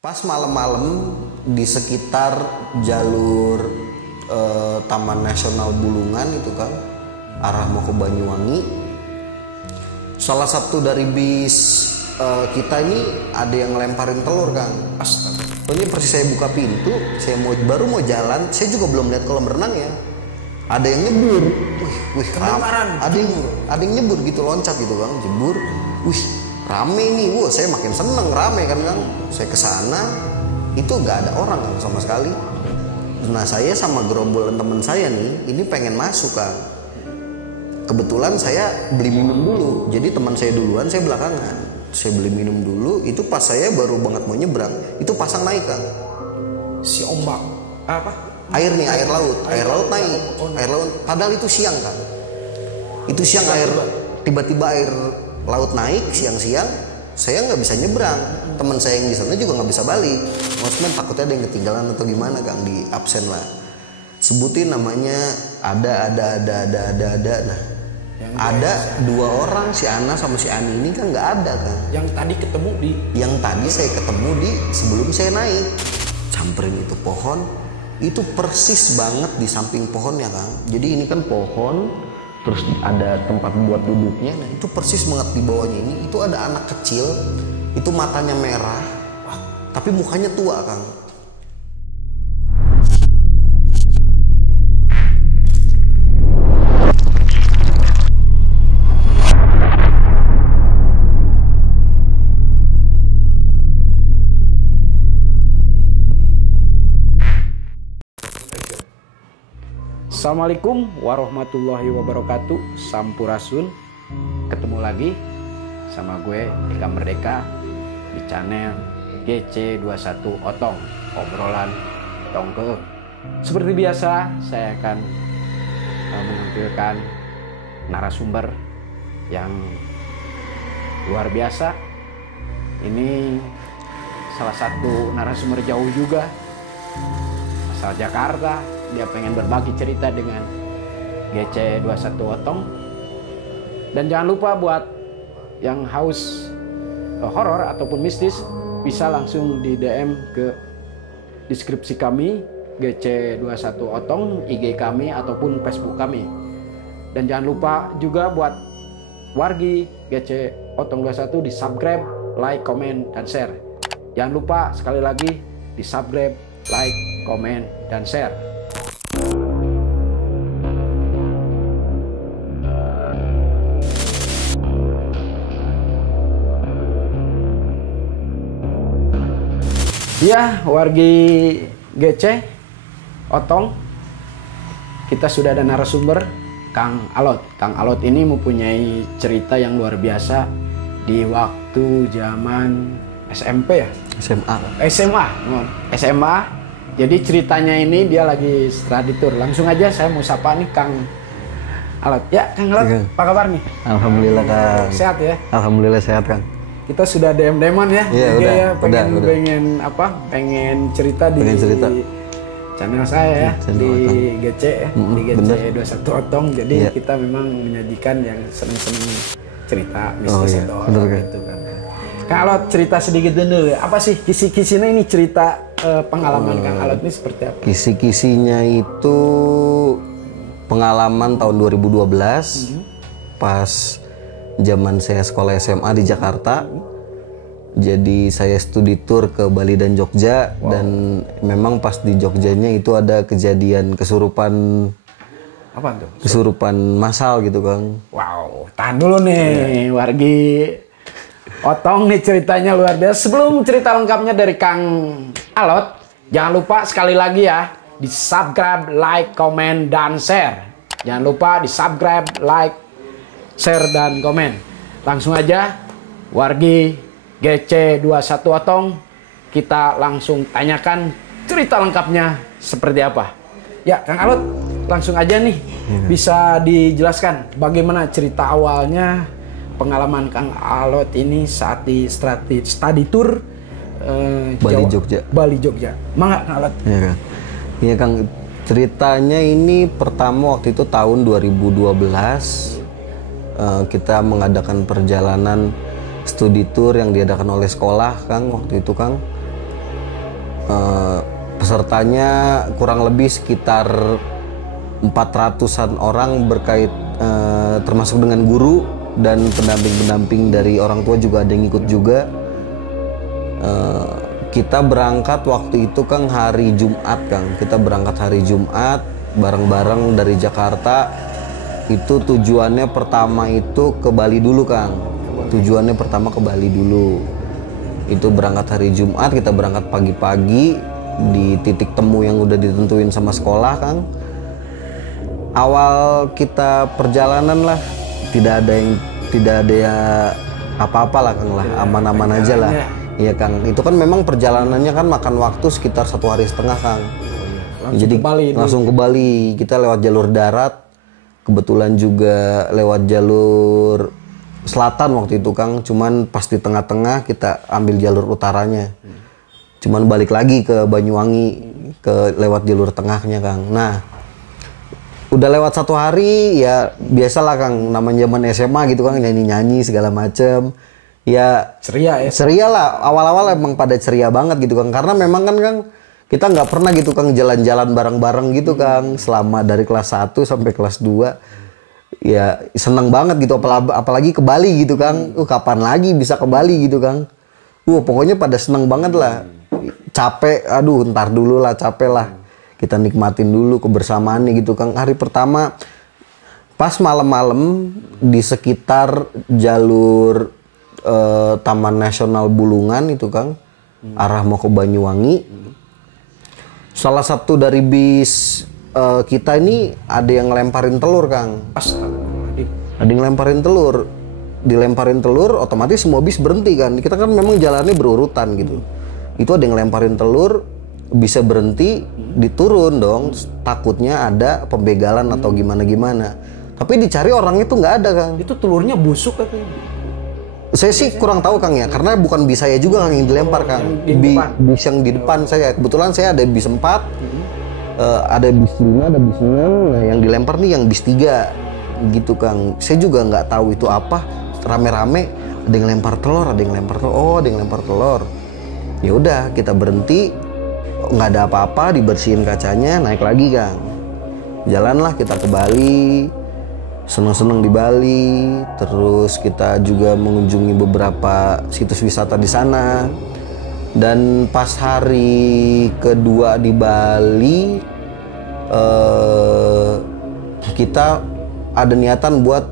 Pas malam-malam di sekitar jalur Taman Nasional Bulungan itu kan, arah mau ke Banyuwangi, salah satu dari bis kita ini ada yang ngelemparin telur kan. Astaga. Ini persis saya buka pintu, saya baru mau jalan, saya juga belum lihat kolam renang ya. Ada yang nyebur, wih ada yang nyebur gitu, loncat gitu kan, jebur, wih rame nih, wah saya makin seneng rame kan Kang. Saya kesana, itu nggak ada orang kan sama sekali. Nah saya sama gerombolan temen saya nih, ini pengen masuk Kang. Kebetulan saya beli minum dulu, jadi teman saya duluan, saya belakangan. Saya beli minum dulu, itu pas saya baru banget mau nyebrang, itu pasang naik Kang. Si ombak apa? Air nih, air laut naik, air laut. Padahal itu siang Kang. Itu siang tiba-tiba air laut naik siang-siang, saya nggak bisa nyebrang. Teman saya yang di sana juga nggak bisa balik. Maksudnya takutnya ada yang ketinggalan atau gimana Kang, di absen lah. Sebutin namanya, ada. Nah, yang ada dua orang, si Ana sama si Ani ini kan nggak ada kan. Yang tadi ketemu di? Yang tadi saya ketemu di sebelum saya naik. Samperin itu pohon, itu persis banget di samping pohonnya Kang. Jadi ini kan pohon, terus ada tempat buat duduknya. Nah itu persis banget di bawahnya ini, itu ada anak kecil, itu matanya merah, tapi mukanya tua Kang. Assalamualaikum warahmatullahi wabarakatuh. Sampurasun. Ketemu lagi sama gue Eka Merdeka di channel GC21 Otong, obrolan Tongke. Seperti biasa saya akan menampilkan narasumber yang luar biasa. Ini salah satu narasumber jauh juga, asal Jakarta. Dia pengen berbagi cerita dengan GC21 Otong. Dan jangan lupa buat yang haus horor ataupun mistis, bisa langsung di DM ke deskripsi kami GC21 Otong, IG kami ataupun Facebook kami. Dan jangan lupa juga buat wargi GC Otong 21 di subscribe, like, komen, dan share. Jangan lupa sekali lagi di subscribe, like, komen, dan share. Ya, wargi GC Otong, kita sudah ada narasumber Kang Alot. Kang Alot ini mempunyai cerita yang luar biasa di waktu zaman SMP ya? SMA. Jadi ceritanya ini dia lagi study tour. Langsung aja saya mau sapa nih Kang Alot. Ya, Kang Alot, apa kabar nih? Alhamdulillah Kang. Sehat ya? Alhamdulillah sehat Kang. Kita sudah DM-an ya. Iya, udah. Pengen cerita di channel saya ya, di GC ya, di GC21 Otong. Jadi kita memang menyajikan yang seneng-seneng cerita mistis atau horor gitu kan. Kalau cerita sedikit dulu, apa sih kisi-kisinya ini cerita pengalaman Kang Alot ini seperti apa? Kisi-kisinya itu pengalaman tahun 2012 pas zaman saya sekolah SMA di Jakarta. Jadi saya studi tour ke Bali dan Jogja. Dan memang pas di Jogjanya itu ada kejadian kesurupan. Apa tuh? Kesurupan massal gitu Kang. Wow, tahan dulu nih wargi Otong nih, ceritanya luar biasa. Sebelum cerita lengkapnya dari Kang Alot, jangan lupa sekali lagi ya, di subscribe, like, komen, dan share. Jangan lupa di subscribe, like, share, dan komen. Langsung aja wargi GC21 Otong, kita langsung tanyakan cerita lengkapnya seperti apa. Ya Kang Alot, langsung aja nih, bisa dijelaskan bagaimana cerita awalnya pengalaman Kang Alot ini saat di study tour Bali Jogja. Mangga Kang Alot. Iya Kang, ceritanya ini pertama waktu itu tahun 2012. Kita mengadakan perjalanan studi tour yang diadakan oleh sekolah Kang waktu itu Kang. Pesertanya kurang lebih sekitar 400-an orang berkait termasuk dengan guru dan pendamping-pendamping dari orang tua juga ada yang ikut juga. Kita berangkat waktu itu Kang hari Jumat Kang. Kita berangkat hari Jumat bareng-bareng dari Jakarta. Itu tujuannya pertama itu ke Bali dulu Kang. Tujuannya pertama ke Bali dulu. Itu berangkat hari Jumat, kita berangkat pagi-pagi di titik temu yang udah ditentuin sama sekolah Kang. Awal kita perjalanan lah tidak ada ya apa-apa lah Kang lah, aman-aman aja lah. Iya Kang, itu kan memang perjalanannya kan makan waktu sekitar 1,5 hari Kang. Jadi langsung ke Bali, kita lewat jalur darat, kebetulan juga lewat jalur selatan waktu itu Kang. Cuman pas di tengah-tengah kita ambil jalur utaranya. Cuman balik lagi ke Banyuwangi, lewat jalur tengahnya Kang. Nah, udah lewat 1 hari ya biasalah Kang, namanya zaman SMA gitu Kang, nyanyi-nyanyi segala macem. Ya ceria lah, awal-awal emang pada ceria banget gitu Kang, karena memang kan Kang kita nggak pernah gitu Kang jalan-jalan bareng-bareng gitu Kang selama dari kelas 1 sampai kelas 2. Ya seneng banget gitu, apalagi ke Bali gitu Kang. Kapan lagi bisa ke Bali gitu Kang. Pokoknya pada seneng banget lah. Capek, aduh ntar dulu lah, capek lah. Kita nikmatin dulu kebersamaannya gitu Kang. Hari pertama pas malam-malam di sekitar jalur Taman Nasional Bulungan itu Kang, arah mau ke Banyuwangi. Salah satu dari bis kita ini ada yang ngelemparin telur Kang. Ada yang ngelemparin telur. Dilemparin telur, otomatis semua bis berhenti kan. Kita kan memang jalannya berurutan gitu. Itu ada yang ngelemparin telur, bisa berhenti, diturun dong. Takutnya ada pembegalan atau gimana-gimana. Tapi dicari orang itu nggak ada Kang. Itu telurnya busuk katanya. Saya sih kurang tahu Kang ya, karena bukan bis saya juga Kang yang dilempar Kang. Bis yang di depan saya. Kebetulan saya ada bis 4, ada bis 5, ada bis 6. Nah, yang dilempar nih yang bis 3 gitu Kang. Saya juga nggak tahu itu apa. Rame-rame ada yang lempar telur, ada yang lempar telur. Oh, ada yang lempar telur. Ya udah, kita berhenti. Nggak ada apa-apa, dibersihin kacanya, naik lagi Kang. Jalanlah kita ke Bali. Seneng-seneng di Bali, terus kita juga mengunjungi beberapa situs wisata di sana. Dan pas hari kedua di Bali, kita ada niatan buat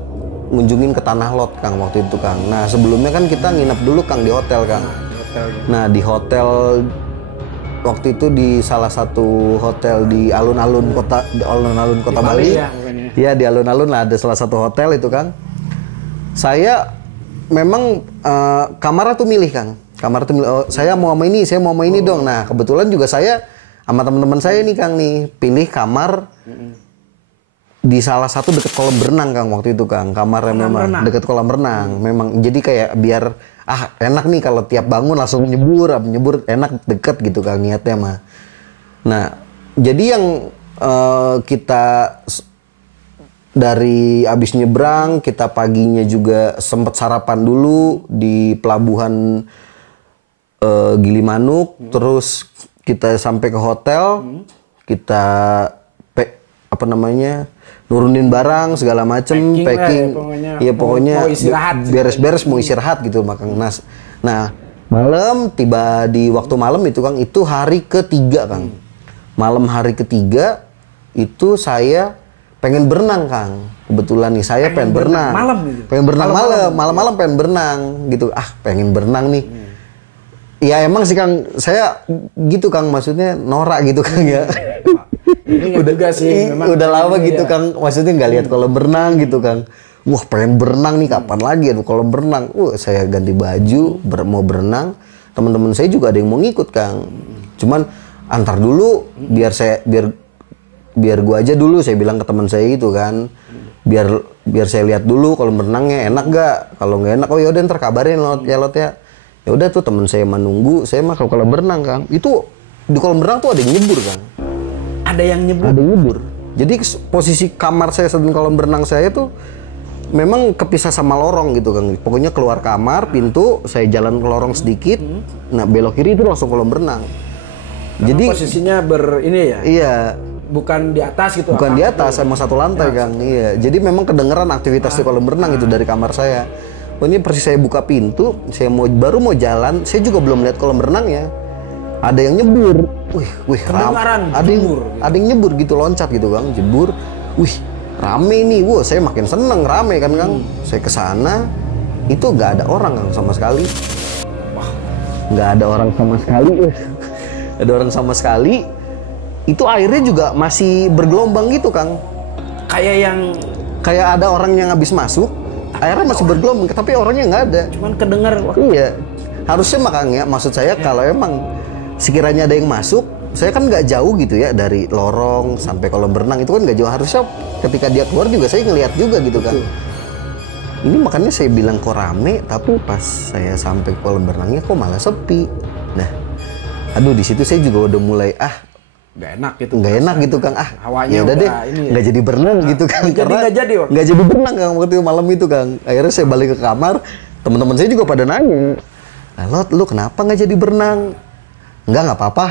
ngunjungin ke Tanah Lot Kang waktu itu Kang. Nah sebelumnya kan kita nginep dulu Kang di hotel Kang. Nah di hotel waktu itu di salah satu hotel di alun-alun kota Bali. Ya di alun-alun lah ada salah satu hotel itu Kang. Saya memang kamar tuh milih Kang. Kamar tuh milih, oh, saya mau sama ini dong. Nah kebetulan juga saya sama teman-teman saya nih Kang nih pilih kamar di salah satu dekat kolam berenang Kang waktu itu Kang. Kamarnya memang dekat kolam renang. Memang jadi kayak biar enak nih kalau tiap bangun langsung nyebur enak deket gitu Kang niatnya mah. Nah jadi yang kita dari abis nyebrang, kita paginya juga sempat sarapan dulu di pelabuhan Gilimanuk. Terus kita sampai ke hotel, kita nurunin barang segala macem, packing. Ya pokoknya beres-beres mau istirahat gitu Kang. Nah malam tiba di waktu malam itu Kang, itu hari ketiga Kang. Malam hari ketiga itu saya pengen berenang Kang. Kebetulan nih saya pengen berenang. Pengen berenang malam pengen berenang gitu. Pengen berenang nih. Ya emang sih Kang, saya gitu Kang, maksudnya norak gitu Kang ya. Udah juga sih memang. Udah lama gitu Kang, maksudnya nggak lihat kolam berenang gitu Kang. Wah pengen berenang nih, kapan lagi ada kolam berenang. Saya ganti baju mau berenang. Teman-teman saya juga ada yang mau ngikut Kang. Cuman antar dulu biar gua aja dulu, saya bilang ke teman saya itu kan. Biar saya lihat dulu kalau berenangnya enak gak. Kalau nggak enak, oh yaudah ntar kabarin Lot ya. Ya udah tuh teman saya menunggu, saya mah kalau berenang Kang. Itu di kolam berenang tuh ada yang nyebur Kang. Ada yang nyebur. Jadi posisi kamar saya dan kolam berenang saya tuh memang kepisah sama lorong gitu Kang. Pokoknya keluar kamar, pintu, saya jalan ke lorong sedikit. Nah belok kiri itu langsung kolam berenang. Jadi posisinya ini ya. Iya. Bukan di atas gitu. Bukan di atas, emang satu lantai Kang. Iya. Jadi memang kedengeran aktivitas di kolam renang itu dari kamar saya. Oh, ini persis saya buka pintu, saya baru mau jalan, saya juga belum lihat kolam renangnya. Ada yang nyebur. Wih, ada yang nyebur gitu, loncat gitu Kang, jebur. Wih, rame nih. Wah, saya makin seneng rame kan Kang. Saya ke sana, itu nggak ada orang Kang sama sekali. Wah, nggak ada orang sama sekali. Ada orang sama sekali. Itu airnya juga masih bergelombang gitu Kang. Kayak ada orang yang habis masuk, airnya masih bergelombang, tapi orangnya nggak ada. Cuman kedengar. Iya. Harusnya makanya maksud saya kalau emang sekiranya ada yang masuk, saya kan nggak jauh gitu ya dari lorong sampai kolam renang, itu kan nggak jauh. Harusnya ketika dia keluar juga saya ngelihat juga gitu kan. Ini makanya saya bilang kok rame, tapi pas saya sampai kolam renangnya kok malah sepi. Nah, aduh di situ saya juga udah mulai nggak enak gitu. Nggak enak gitu Kang. Hawanya ya udah deh, nggak jadi berenang gitu Kang. Karena nggak jadi berenang Kang waktu malam itu Kang. Akhirnya saya balik ke kamar, teman-teman saya juga pada nanya, "Lot, lu kenapa nggak jadi berenang?" Nggak apa-apa.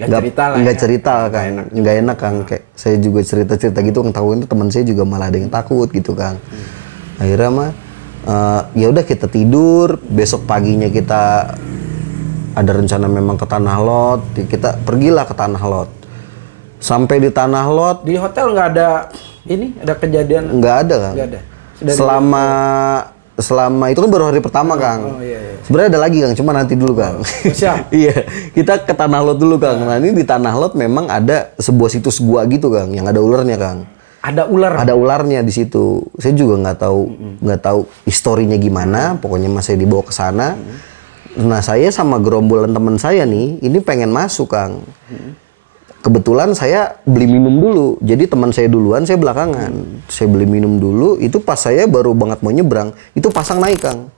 Nggak cerita Kang. Nggak enak Kang. Kayak saya juga cerita gitu Kang, tahu itu teman saya juga malah ada yang takut gitu Kang. Akhirnya mah ya udah kita tidur, besok paginya kita ada rencana memang ke Tanah Lot, kita pergilah ke Tanah Lot. Sampai di Tanah Lot, di hotel nggak ada ada kejadian? Nggak ada Kang. Nggak ada. Selama itu kan baru hari pertama Kang. Iya. Sebenarnya ada lagi Kang, cuma nanti dulu Kang. Siap. Iya, kita ke Tanah Lot dulu Kang. Nah ini di Tanah Lot memang ada sebuah situs gua gitu Kang, yang ada ularnya Kang. Ada ular? Ada ularnya di situ. Saya juga nggak tahu historinya gimana. Pokoknya mas saya dibawa ke sana. Nah saya sama gerombolan teman saya nih, ini pengen masuk Kang. Kebetulan saya beli minum dulu, jadi teman saya duluan, saya belakangan. Saya beli minum dulu, itu pas saya baru banget mau nyebrang, itu pasang naik Kang.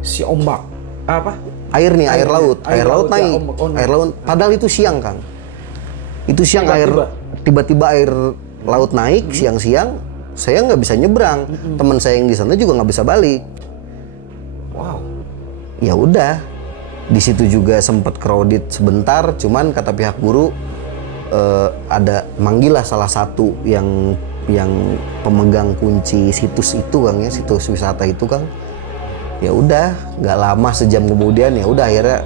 Si ombak? Apa? Air laut naik. Air laut, padahal itu siang Kang. Itu siang tiba-tiba air laut naik siang-siang, saya nggak bisa nyebrang. Teman saya yang di sana juga nggak bisa balik. Wow. Ya udah, di situ juga sempat crowded sebentar, cuman kata pihak guru ada manggilah salah satu yang pemegang kunci situs itu Kang ya, situs wisata itu Kang. Ya udah, nggak lama sejam kemudian ya udah akhirnya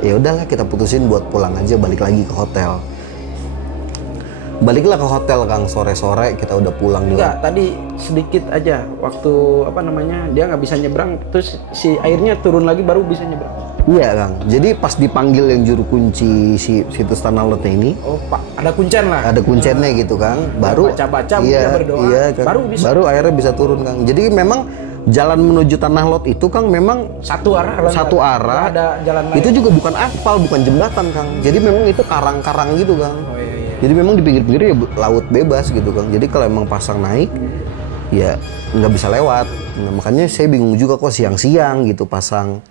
ya udahlah kita putusin buat pulang aja, balik lagi ke hotel. Baliklah ke hotel Kang, sore-sore kita udah pulang juga. Enggak, tadi sedikit aja waktu dia nggak bisa nyebrang, terus si airnya turun lagi baru bisa nyebrang. Iya Kang, jadi pas dipanggil yang juru kunci situs Tanah Lot ini, Pak, ada kuncen lah. Ada kuncennya gitu Kang, baru baca-baca berdoa, Kang, baru baru akhirnya bisa turun Kang. Jadi memang jalan menuju Tanah Lot itu Kang memang satu arah. Ada jalan lain. Itu juga bukan aspal, bukan jembatan Kang. Jadi memang itu karang-karang gitu Kang. Jadi memang di pinggir-pinggir ya laut bebas gitu Kang. Jadi kalau emang pasang naik, ya nggak bisa lewat. Nah, makanya saya bingung juga kok siang-siang gitu pasang.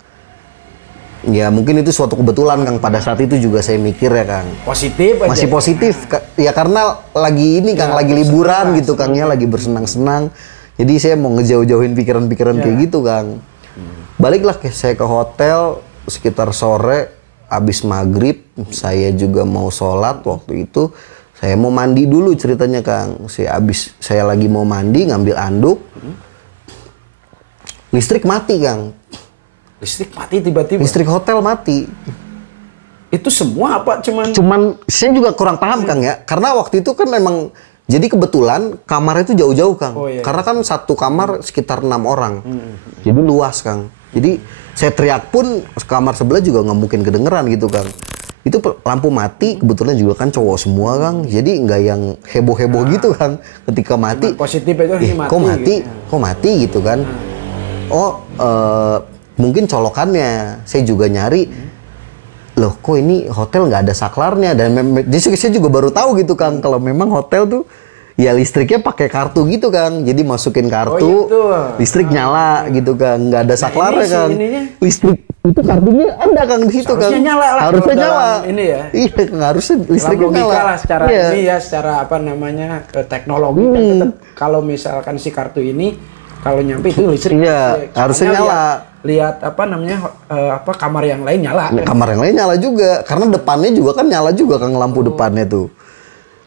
Ya mungkin itu suatu kebetulan Kang, pada saat itu juga saya mikir ya Kang. Positif aja. Masih positif. Ya karena lagi ini Kang, lagi liburan gitu Kang ya, lagi bersenang-senang. Jadi saya mau ngejauh-jauhin pikiran-pikiran kayak gitu Kang. Baliklah saya ke hotel sekitar sore, habis maghrib, saya juga mau sholat waktu itu. Saya mau mandi dulu ceritanya Kang. Saya lagi mau mandi, ngambil anduk. Listrik mati Kang. Listrik mati tiba-tiba? Listrik hotel mati. Itu semua apa? Cuman saya juga kurang paham Kang ya. Karena waktu itu kan memang, jadi kebetulan kamarnya itu jauh-jauh Kang. Karena kan satu kamar sekitar 6 orang. Jadi luas Kang. Jadi saya teriak pun kamar sebelah juga nggak mungkin kedengeran gitu Kang. Itu lampu mati, kebetulan juga kan cowok semua Kang. Jadi nggak yang heboh-heboh gitu Kang. Ketika mati, positif itu mati. Kok mati gitu kan. Mungkin colokannya. Saya juga nyari, loh kok ini hotel nggak ada saklarnya. Dan saya juga baru tahu gitu Kang, kalau memang hotel tuh ya listriknya pakai kartu gitu Kang. Jadi masukin kartu, listrik nyala gitu Kang. Nggak ada saklarnya Kang. Listrik itu kartunya ada Kang di situ Kang. Harusnya nyala. Ini ya. Iya Kang, harusnya listriknya nyala. Lah secara ini ya, secara teknologi kan tetap, kalau misalkan si kartu ini kalau nyampe itu listrik. Iya, harusnya nyala. lihat kamar yang lain nyala. Nah, kamar yang lain nyala juga, karena depannya juga kan nyala juga Kang, lampu depannya tuh.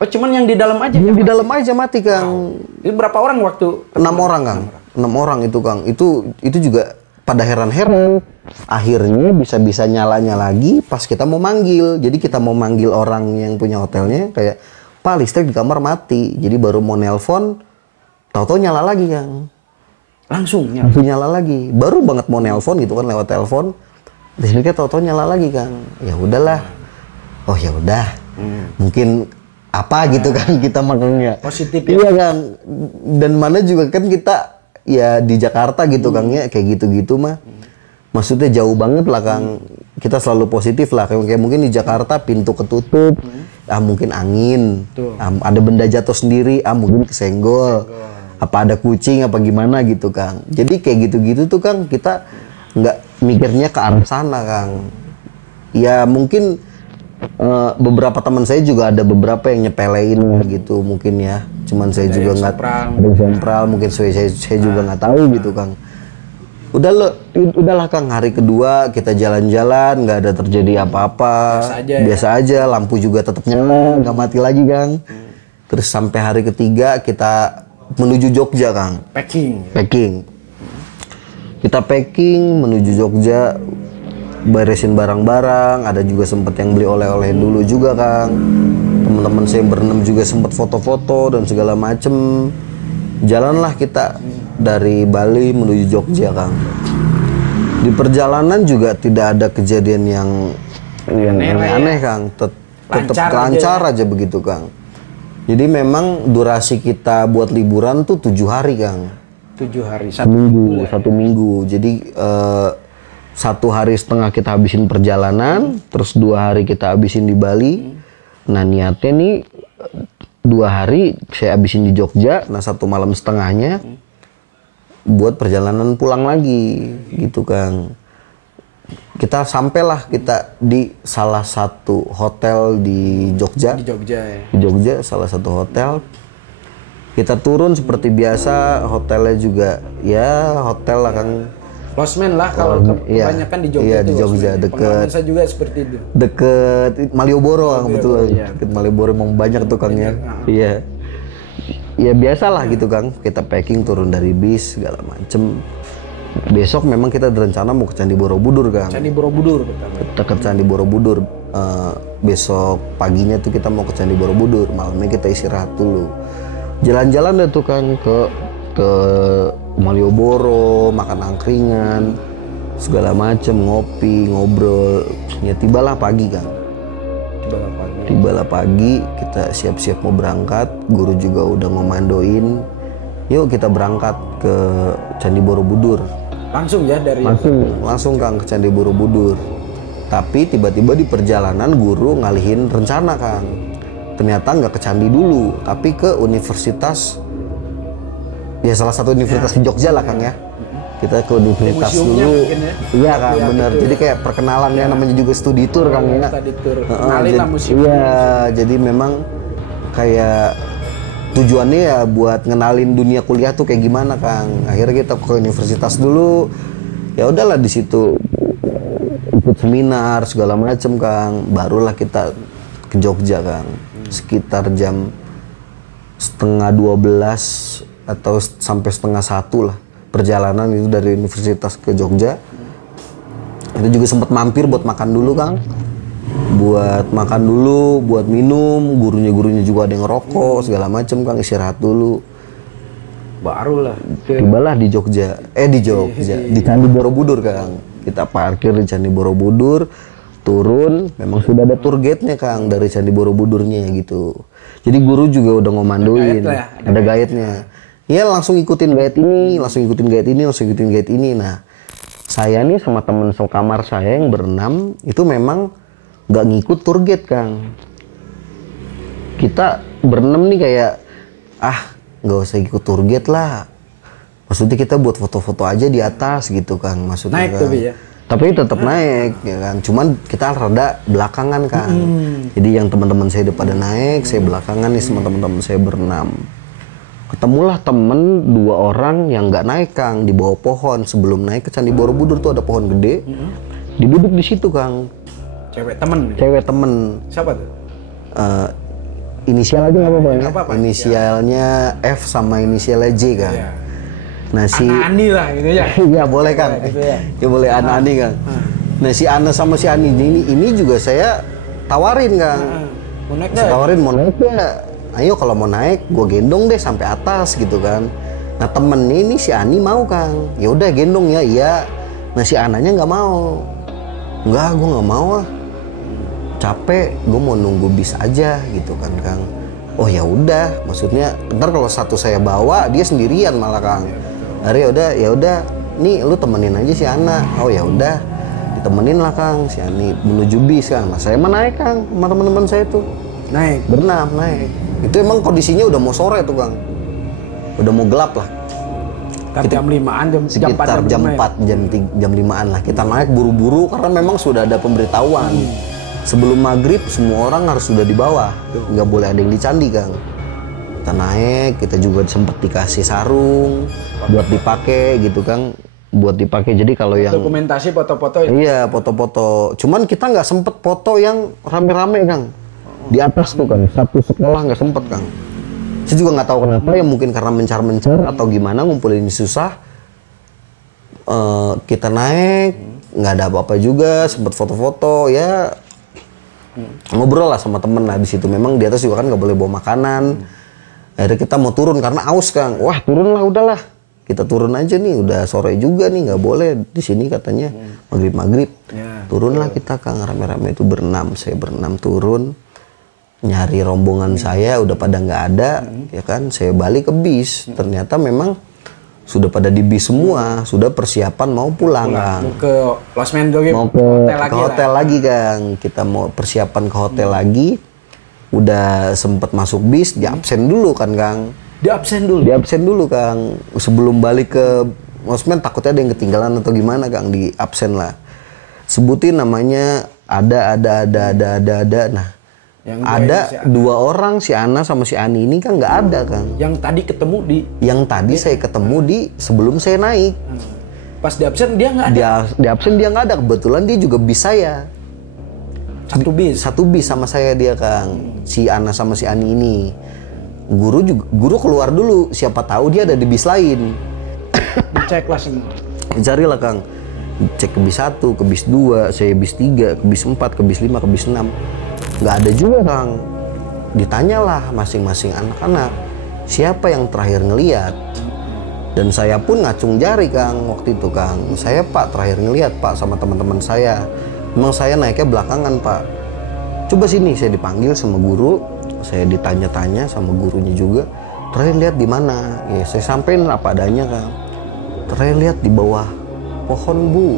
Oh, cuman yang di dalam aja? Yang di dalam aja mati Kang. Itu berapa orang waktu? 6 orang Kang. 6 orang itu Kang. Itu juga pada heran-heran. Akhirnya bisa-bisa nyalanya lagi pas kita mau manggil. Jadi kita mau manggil orang yang punya hotelnya kayak, Pak, listrik di kamar mati. Jadi baru mau nelpon, tahu-tahu nyala lagi Kang. Langsung nyala lagi. Baru banget mau nelpon gitu kan, lewat telepon. Listriknya tahu-tahu nyala lagi Kang. Ya udahlah. Oh ya udah. Mungkin apa gitu kan kita makanya positif ya. Iya Kang. Dan mana juga kan kita ya di Jakarta gitu Kang ya, kayak gitu-gitu mah. Maksudnya jauh banget lah Kang. Kita selalu positif lah. Kayak mungkin di Jakarta pintu ketutup, mungkin angin, ada benda jatuh sendiri, mungkin kesenggol. Apa ada kucing apa gimana gitu Kang. Jadi kayak gitu-gitu tuh Kang, kita nggak mikirnya ke arah sana Kang. Ya mungkin beberapa teman saya juga ada beberapa yang nyepelein gitu mungkin ya. Cuman saya juga nggak ada sempral, mungkin saya juga nggak tahu gitu Kang. Udahlah Kang, hari kedua kita jalan-jalan, nggak ada terjadi apa-apa, biasa aja, lampu juga tetap nyala, nggak mati lagi Kang. Terus sampai hari ketiga kita menuju Jogja Kang. Packing. Kita packing menuju Jogja, beresin barang-barang, ada juga sempat yang beli oleh-oleh dulu juga Kang. Teman-teman saya berenam juga sempat foto-foto dan segala macem. Jalanlah kita dari Bali menuju Jogja Kang. Di perjalanan juga tidak ada kejadian yang aneh Kang. Tetap lancar aja begitu Kang. Jadi memang durasi kita buat liburan tuh 7 hari Kang. 7 hari, 1 minggu. Jadi 1 hari setengah kita habisin perjalanan, terus 2 hari kita habisin di Bali. Nah niatnya nih 2 hari saya habisin di Jogja, nah 1 malam setengahnya buat perjalanan pulang lagi gitu Kang. Kita sampailah kita di salah satu hotel di Jogja. Di Jogja ya. Di Jogja salah satu hotel. Kita turun seperti biasa, hotelnya juga ya hotel lah Kang. Losmen lah kalau kebanyakan di Jogja. Iya di Jogja deket. Saya juga seperti itu. Deket Malioboro Kang, betul. Iya. Deket Malioboro emang banyak tuh Kang ya. Iya. Ya biasalah gitu Kang. Kita packing turun dari bis segala macem. Besok memang kita berencana mau ke Candi Borobudur Kang. Candi Borobudur pertama. Kita ke Candi Borobudur. Besok paginya tuh kita mau ke Candi Borobudur. Malamnya kita istirahat dulu. Jalan-jalan deh tuh Kang ke Malioboro, makan angkringan, segala macem, ngopi, ngobrol. Ya tibalah pagi Kang. Tibalah pagi, kita siap-siap mau berangkat. Guru juga udah ngomandoin. Yuk kita berangkat ke Candi Borobudur. Langsung ya dari langsung Kang ke Candi Borobudur. Tapi tiba-tiba di perjalanan guru ngalihin rencana Kang. Ternyata nggak ke Candi dulu, tapi ke universitas. Ya salah satu universitas di Jogja lah Kang ya. Kita ke universitas dulu. Iya Kang, bener. Jadi kayak perkenalan ya, namanya juga studi tour Kang ya. Kenalin lah museum. Iya, jadi memang kayak tujuannya ya buat ngenalin dunia kuliah tuh kayak gimana Kang. Akhirnya kita ke universitas dulu. Ya udahlah di situ ikut seminar segala macem Kang. Barulah kita ke Jogja Kang. Sekitar jam 11:30 atau sampai 12:30 lah perjalanan itu dari universitas ke Jogja. Itu juga sempat mampir buat makan dulu Kang. Buat makan dulu, buat minum, gurunya juga ada yang ngerokok segala macem Kang, istirahat dulu. Barulah tibalah di Jogja. Di Candi Borobudur Kang. Kita parkir di Candi Borobudur, turun, memang sudah ada tour guide-nya Kang dari Candi Borobudurnya gitu. Jadi guru juga udah ngomandoin, ada guide-nya. Ya langsung ikutin guide ini, langsung ikutin guide ini. Nah, saya nih sama temen sekamar saya yang berenam itu memang nggak ngikut tour guide Kang. Kita berenam nih kayak nggak usah ikut tour guide lah. Maksudnya kita buat foto-foto aja di atas gitu Kang. Maksudnya naik Kang. Tapi tetap naik ya kan. Cuman kita rada belakangan Kang. Jadi yang teman-teman saya udah pada naik, saya belakangan nih sama teman-teman saya berenam. Ketemulah temen 2 orang yang nggak naik Kang, di bawah pohon. Sebelum naik ke Candi Borobudur tuh ada pohon gede. Diduduk di situ Kang. Cewek temen? Cewek temen. Siapa tuh? Inisial aja nggak apa-apa ya? apa-apa. Inisialnya F sama inisialnya J Kang. Iya. Nah si Ana Ani lah gitu ya. Iya boleh Kang. Gitu ya. Ya boleh Ana Ani Kang. Nah si Ana sama si Ani ini juga saya tawarin Kang. Mau naik Saya tawarin mau naik ya. Ayo kalau mau naik gue gendong deh sampai atas gitu kan. Nah temennya ini si Ani mau Kang. Ya udah gendong ya, iya. Nah si Ananya nggak mau. Enggak, gue nggak mau ah. Capek, gue mau nunggu bis aja gitu kan Kang. Oh ya udah, maksudnya ntar kalau satu saya bawa dia sendirian malah Kang. Hari ya udah, nih lu temenin aja si Ana. Oh ya udah, ditemenin lah Kang si Ani menuju bis Kang. Nah saya mah naik Kang sama teman-teman saya tuh. Naik. Berenam naik. Itu emang kondisinya udah mau sore tuh Kang. Udah mau gelap lah. Jam 5-an, Sekitar jam 4, jam 5-an lah. Kita naik buru-buru karena memang sudah ada pemberitahuan. Sebelum maghrib semua orang harus sudah di bawah. Nggak boleh ada yang di candi Kang. Kita naik, kita juga sempat dikasih sarung buat dipakai gitu Kang. Buat dipakai. Jadi kalau yang dokumentasi foto-foto ya? Iya, foto-foto. Cuman kita nggak sempet foto yang rame-rame Kang. Di atas tuh kan, satu sekolah nggak sempet Kang. Saya juga nggak tahu kenapa, ya mungkin karena mencar-mencar atau gimana ngumpulin susah. Kita naik, nggak ada apa-apa juga, sempet foto-foto ya. Ngobrol lah sama temen lah di situ. Memang di atas juga kan nggak boleh bawa makanan. Akhirnya kita mau turun karena aus Kang. Wah turun lah udahlah. Kita turun aja nih, udah sore juga nih, nggak boleh di sini katanya maghrib. Turunlah kita Kang, rame-rame itu berenam. Saya berenam turun. Nyari rombongan saya udah pada nggak ada ya kan, saya balik ke bis, ternyata memang sudah pada di bis semua, sudah persiapan mau pulang Kang. Mau ke losmen dulu, mau ke hotel lagi Kang, kita mau persiapan ke hotel lagi, udah sempet masuk bis, di absen dulu kan Kang. Di absen dulu Kang, sebelum balik ke losmen takutnya ada yang ketinggalan atau gimana Kang, di absen lah. Sebutin namanya, ada. Nah yang ada 2 orang, si Ana sama si Ani ini kan nggak ada Kang. Yang tadi ketemu saya ketemu di sebelum saya naik. Pas di absen dia nggak ada. Di absen dia nggak ada. Kebetulan dia juga bis saya. Satu bis sama saya dia Kang. Si Ana sama si Ani ini. Guru keluar dulu. Siapa tahu dia ada di bis lain. Dicek lah semua. Carilah Kang. Cek ke bis 1, ke bis 2, saya bis 3, ke bis 4, ke bis 5, ke bis 6. Nggak ada juga Kang. Ditanyalah masing-masing anak-anak siapa yang terakhir ngeliat. Dan saya pun ngacung jari Kang waktu itu Kang. Saya Pak terakhir ngeliat Pak sama teman-teman saya. Memang saya naiknya belakangan Pak. Coba sini, saya dipanggil sama guru. Saya ditanya-tanya sama gurunya juga. Terakhir lihat di mana? Ya saya sampein apa adanya Kang. Terakhir lihat di bawah pohon Bu.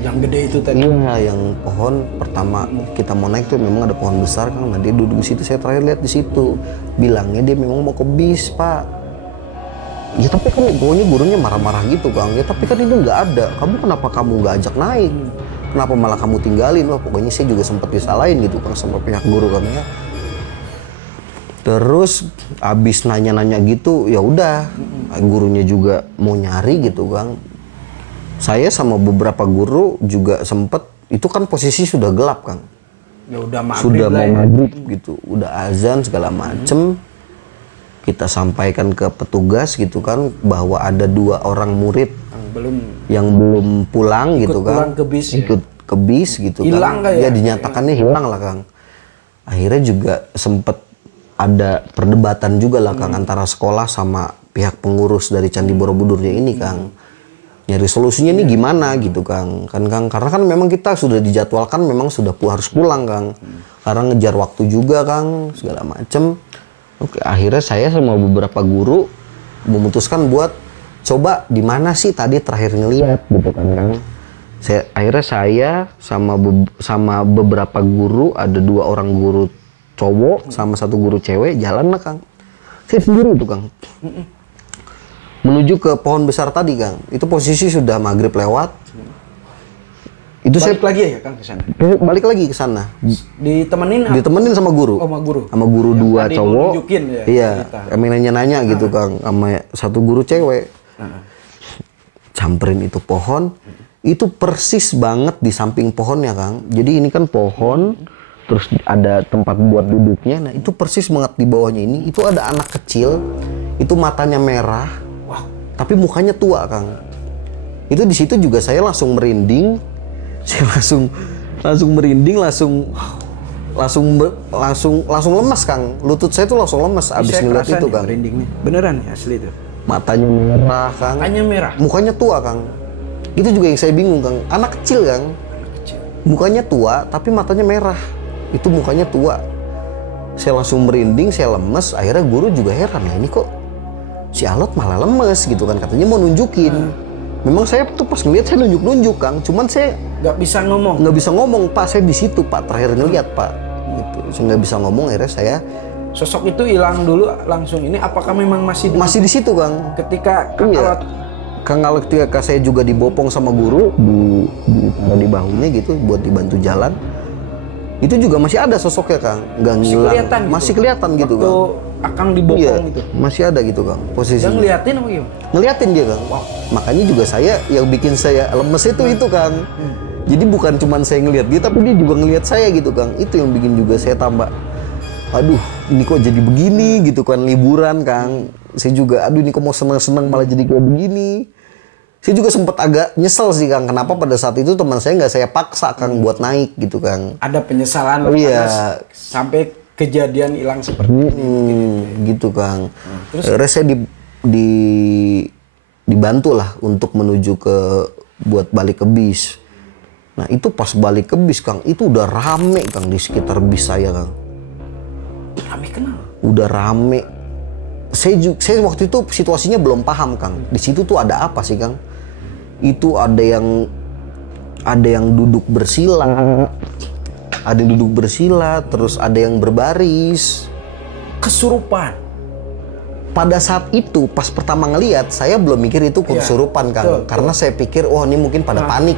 Yang gede itu tadi? Iya, yang pohon pertama kita mau naik tuh memang ada pohon besar Kang. Nah dia duduk di situ, saya terakhir lihat di situ. Bilangnya dia memang mau ke bis Pak. Ya tapi kan pokoknya gurunya marah-marah gitu Kang. Ya tapi kan itu nggak ada. Kenapa kamu nggak ajak naik? Kenapa malah kamu tinggalin? Wah pokoknya saya juga sempat disalahin gitu Kang sama pihak guru Kang ya. Terus abis nanya-nanya gitu, ya udah gurunya juga mau nyari gitu Kang. Saya sama beberapa guru juga sempet, itu kan posisi sudah gelap Kang. Ya udah maghrib, sudah mau maghrib gitu, udah azan segala macem. Kita sampaikan ke petugas gitu kan bahwa ada 2 orang murid yang belum pulang gitu kan. Ikut ke bis gitu hilang kan. Ya dinyatakannya hilang lah Kang. Akhirnya juga sempet ada perdebatan juga lah Kang antara sekolah sama pihak pengurus dari Candi Borobudurnya ini Kang. Nyari solusinya nih gimana gitu Kang. Kan Kang, karena kan memang kita sudah dijadwalkan memang sudah harus pulang Kang. Karena ngejar waktu juga Kang, segala macem. Oke, akhirnya saya sama beberapa guru memutuskan buat coba di mana sih tadi terakhir ngeliat gitu kan Kang. Akhirnya saya sama beberapa guru, ada 2 orang guru cowok sama 1 guru cewek jalan lah Kang. Saya sendiri tuh Kang. Menuju ke pohon besar tadi Kang. Itu posisi sudah maghrib lewat. Itu balik lagi ya Kang ke sana. Balik lagi ke sana. Ditemenin sama guru. Oh, sama guru. Sama guru yang 2 cowok. Ya, iya. Emang nanya-nanya gitu Kang, sama satu guru cewek. Samperin itu pohon. Itu persis banget di samping pohonnya Kang. Jadi ini kan pohon, terus ada tempat buat duduknya. Nah itu persis banget di bawahnya ini. Itu ada anak kecil, itu matanya merah, tapi mukanya tua Kang. Itu di situ juga saya langsung merinding, saya langsung merinding, langsung lemas Kang. Lutut saya tuh langsung lemas abis ngeliat itu Kang. Merindingnya. Beneran ya asli itu. Matanya merah Kang. Matanya merah. Mukanya tua Kang. Itu juga yang saya bingung Kang. Anak kecil Kang. Mukanya tua tapi matanya merah. Itu mukanya tua. Saya langsung merinding, saya lemes. Akhirnya guru juga heran, ya ini kok si Alot malah lemes gitu kan. Katanya mau nunjukin. Memang saya tuh pas ngeliat saya nunjuk-nunjuk Kang. Cuman saya nggak bisa ngomong Pak. Saya di situ Pak, terakhir ngeliat Pak gitu. Saya nggak bisa ngomong. Akhirnya saya sosok itu hilang dulu langsung. Ini apakah memang masih di situ Kang? Ketika Kang Alot ketika saya juga dibopong sama guru di bahunya gitu buat dibantu jalan, itu juga masih ada sosoknya Kang, nggak ngilang, masih kelihatan gitu Kang. Akang dibopong gitu, masih ada gitu Kang posisinya. Dan ngeliatin apa gimana? Ngeliatin dia Kang. Makanya juga saya yang bikin saya lemes itu Kang. Jadi bukan cuma saya ngeliat dia, tapi dia juga ngeliat saya gitu Kang. Itu yang bikin juga saya tambah, aduh ini kok jadi begini gitu kan, liburan Kang. Saya juga, aduh ini kok mau seneng-seneng malah jadi kayak begini. Saya juga sempat agak nyesel sih Kang, kenapa pada saat itu teman saya nggak saya paksa Kang buat naik gitu Kang. Ada penyesalan sampai kejadian hilang seperti ini. Gitu Kang. Terus saya dibantu lah untuk menuju buat balik ke bis. Nah itu pas balik ke bis Kang, itu udah rame Kang di sekitar bis saya Kang. Rame kenapa? Udah rame. Saya waktu itu situasinya belum paham Kang. Di situ tuh ada apa sih Kang? Itu ada yang duduk bersila, terus ada yang berbaris. Kesurupan. Pada saat itu pas pertama ngelihat saya belum mikir itu kesurupan Kang, karena saya pikir ini mungkin pada panik.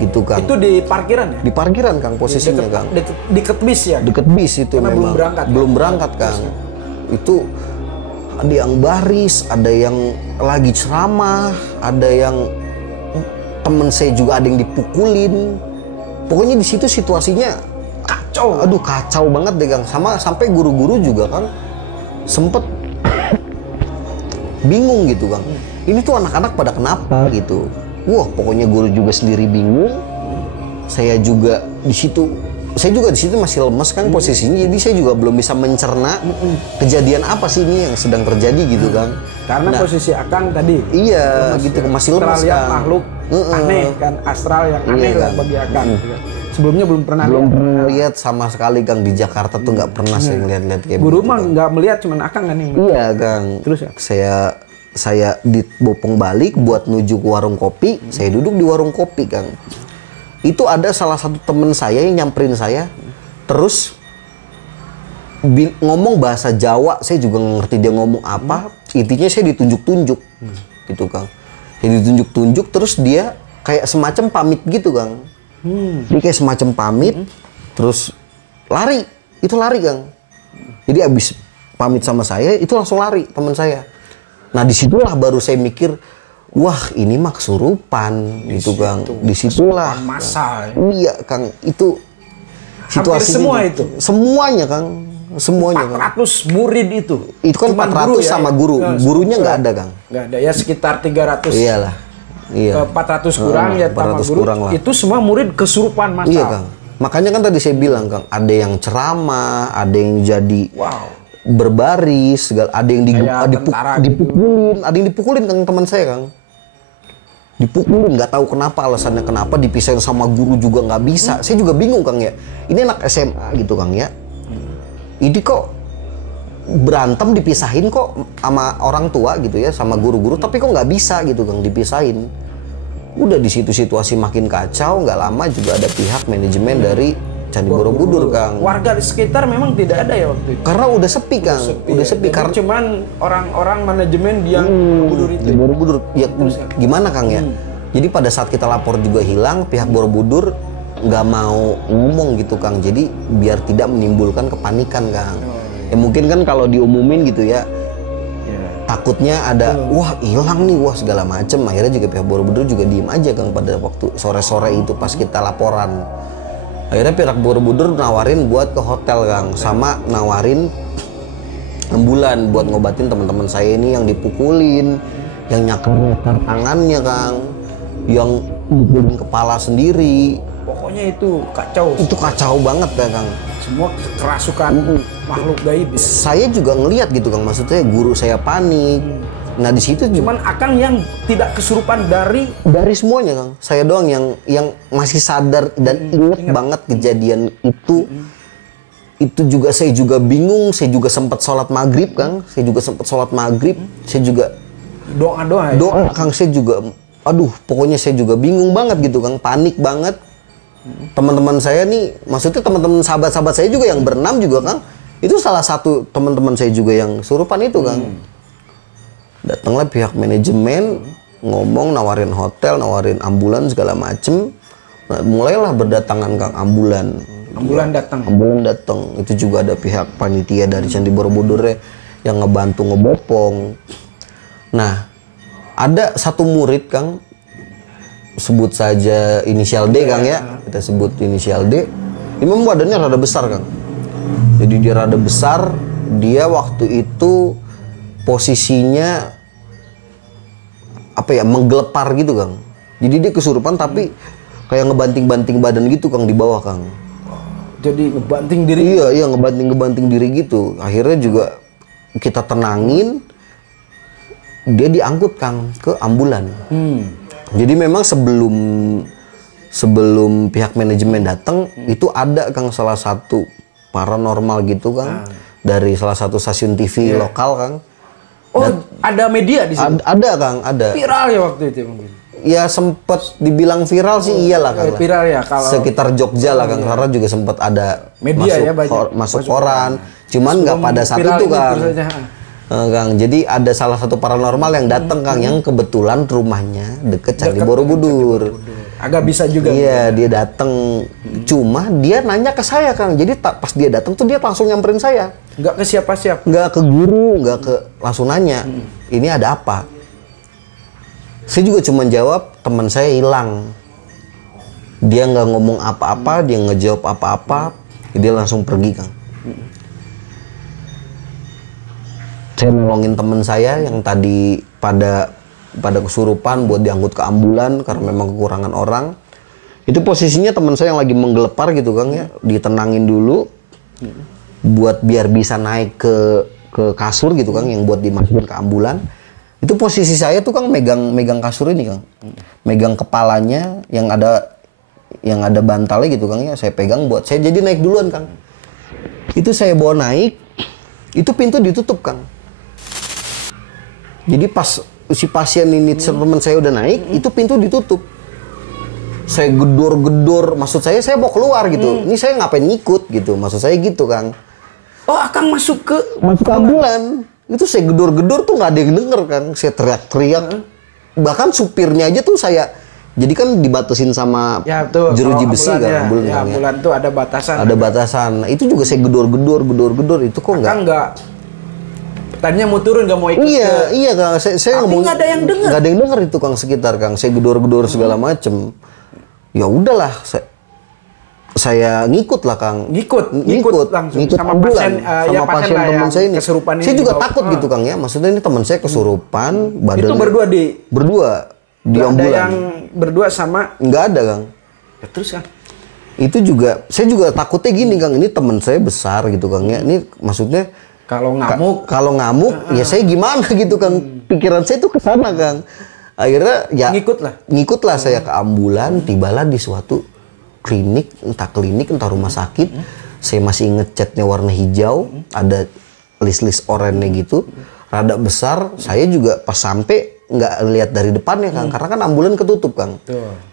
Gitu Kang. Itu di parkiran ya? Di parkiran Kang posisinya Kang. Deket bis ya? Deket bis itu karena memang. Belum berangkat Kang. Itu ada yang baris, ada yang lagi ceramah, ada yang temen saya juga ada yang dipukulin. Pokoknya di situ situasinya kacau. Aduh kacau banget deh Kang. Sampai guru-guru juga Kang sempet bingung gitu Kang. Ini tuh anak-anak pada kenapa gitu. Wah pokoknya guru juga sendiri bingung. Saya juga di situ masih lemes kan posisinya, jadi saya juga belum bisa mencerna kejadian apa sih ini yang sedang terjadi gitu Kang. Karena posisi Akang tadi gitu masih lemes Kang. Makhluk aneh kan, astral yang aneh lah bagi Akang. Sebelumnya belum pernah lihat sama sekali Kang di Jakarta tuh nggak pernah saya ngeliat kayak guru mah nggak melihat, cuman Akang kan yang iya Kang. Terus saya dibopong balik buat nuju ke warung kopi. Saya duduk di warung kopi Kang. Itu ada salah satu temen saya yang nyamperin saya, terus ngomong bahasa Jawa. Saya juga ngerti dia ngomong apa. Intinya saya ditunjuk-tunjuk gitu Kang. Saya ditunjuk-tunjuk, terus dia kayak semacam pamit gitu Kang. Dia kayak semacam pamit, terus lari. Itu lari Kang. Jadi abis pamit sama saya, itu langsung lari teman saya. Nah disitulah baru saya mikir, wah ini mah kesurupan gitu Kang. Disitulah masa. Iya Kang, itu situasi semua itu. Semuanya Kang, semuanya 400 murid itu. Itu kan 400 sama guru. Gurunya nggak ada Kang. Nggak ada ya, sekitar 300. Iyalah. Iya. 400 kurang ya, 400 guru. Kurang lah. Itu semua murid kesurupan masal. Iya Kang. Makanya kan tadi saya bilang Kang, ada yang ceramah, ada yang jadi berbaris, ada yang dipukulin, ada yang dipukulin Kang teman saya Kang. Dipukulin, nggak tahu kenapa, alasannya kenapa, dipisahin sama guru juga nggak bisa. Saya juga bingung Kang ya. Ini anak SMA gitu Kang ya. Ini kok berantem dipisahin kok sama orang tua gitu ya, sama guru-guru, tapi kok nggak bisa gitu Kang dipisahin. Udah di situ situasi makin kacau, nggak lama juga ada pihak manajemen dari Candi Borobudur Kang. Warga di sekitar memang tidak ada ya waktu itu. Karena udah sepi Kang, udah sepi karena cuman orang-orang manajemen yang Borobudur itu. Borobudur ya gimana Kang ya? Jadi pada saat kita lapor juga hilang, pihak Borobudur nggak mau ngomong gitu Kang. Jadi biar tidak menimbulkan kepanikan Kang. Ya mungkin kan kalau diumumin gitu ya, takutnya ada wah hilang nih, wah segala macem. Akhirnya juga pihak Borobudur juga diem aja Kang pada waktu sore-sore itu pas kita laporan. Akhirnya pihak Borobudur nawarin buat ke hotel Kang, sama nawarin ambulan buat ngobatin teman-teman saya ini yang dipukulin, yang nyakar tangannya Kang, yang mukulin kepala sendiri. Pokoknya itu kacau. Itu kacau banget ya Kang. Semua kerasukan makhluk gaib. Saya juga ngelihat gitu Kang, maksudnya guru saya panik. Nah di situ cuman Akang yang tidak kesurupan dari semuanya Kang. Saya doang yang masih sadar dan inget banget kejadian itu. Itu juga saya juga bingung, saya juga sempat sholat maghrib Kang. Saya juga sempat sholat maghrib. Saya juga doa-doa ya? Doa Kang, saya juga aduh pokoknya saya juga bingung banget gitu Kang, panik banget. Teman-teman saya nih, maksudnya teman-teman sahabat-sahabat saya juga yang berenam juga Kang, itu salah satu teman-teman saya juga yang surupan itu Kang. Datanglah pihak manajemen, ngomong nawarin hotel, nawarin ambulan segala macem. Nah, mulailah berdatangan Kang ambulan. Ambulan datang. Itu juga ada pihak panitia dari Candi Borobudur ya, yang ngebantu ngebopong. Nah, ada satu murid Kang, sebut saja inisial D Kang ya, kita sebut inisial D. Dia memang badannya rada besar Kang. Jadi dia rada besar, dia waktu itu posisinya apa ya, menggelepar gitu Kang. Jadi dia kesurupan tapi kayak ngebanting-banting badan gitu Kang di bawah Kang. Jadi ngebanting diri? Iya ngebanting diri gitu. Akhirnya juga kita tenangin, dia diangkut Kang ke ambulan. Jadi memang sebelum pihak manajemen datang itu ada Kang salah satu paranormal gitu Kang, dari salah satu stasiun TV lokal Kang. Ada media di sini? Ada Kang, ada. Viral ya waktu itu mungkin? Ya sempet dibilang viral sih iyalah Kang. Viral ya kalau sekitar Jogja lah Kang, karena juga sempat ada media masuk koran. Cuman nggak pada saat itu Kang. Kang, jadi ada salah satu paranormal yang datang Kang, yang kebetulan rumahnya deket Candi Borobudur. Agak bisa juga. Iya, dia datang. Cuma dia nanya ke saya Kang. Jadi pas dia datang tuh dia langsung nyamperin saya. Nggak ke siapa-siapa. Nggak ke guru, nggak ke, langsung nanya. Ini ada apa? Saya juga cuma jawab teman saya hilang. Dia nggak ngomong apa-apa, dia nggak jawab apa-apa, dia langsung pergi Kang. Saya nolongin teman saya yang tadi pada kesurupan buat diangkut ke ambulan karena memang kekurangan orang. Itu posisinya teman saya yang lagi menggelepar gitu Kang ya, ditenangin dulu buat biar bisa naik ke kasur gitu Kang, yang buat dimasukin ke ambulan. Itu posisi saya tuh Kang megang kasur ini Kang. Megang kepalanya yang ada bantalnya gitu Kang ya, saya pegang buat saya jadi naik duluan Kang. Itu saya bawa naik, itu pintu ditutup Kang. Jadi pas si pasien ini teman saya udah naik, itu pintu ditutup. Saya gedor-gedor, maksud saya mau keluar gitu. Ini saya ngapain ngikut gitu, maksud saya gitu Kang. Oh, Akang masuk ke ambulan. Itu saya gedor-gedor tuh nggak ada yang denger Kang. Saya teriak-teriak. Bahkan supirnya aja tuh saya, jadi kan dibatasin sama jeruji besi kan. Ambulan tuh ada batasan. Ada batasan. Nah, itu juga saya gedor-gedor itu kok Akang nggak. Tadinya mau turun nggak mau ikut. Iya Kang. Saya tapi nggak ada yang dengar. Nggak ada yang denger itu Kang sekitar Kang. Saya gedor-gedor segala macem. Ya udahlah. Saya ngikut lah Kang. Ngikut langsung sama pasien, sama pasien teman saya ini. Kesurupan ini. Saya juga takut gitu Kang ya. Maksudnya ini teman saya kesurupan, badannya. Itu berdua di ambulan. Ada yang berdua sama? Nggak ada Kang. Ya, terus Kang? Itu juga saya juga takutnya gini Kang. Ini teman saya besar gitu Kang ya. Ini maksudnya kalau ngamuk ya saya gimana gitu Kang. Pikiran saya tuh ke sana Kang. Akhirnya ya ngikutlah saya ke ambulan, tibalah di suatu klinik, entah rumah sakit. Saya masih inget catnya warna hijau, ada list-list oranye gitu, rada besar. Saya juga pas sampai nggak lihat dari depannya Kang, karena kan ambulan ketutup Kang.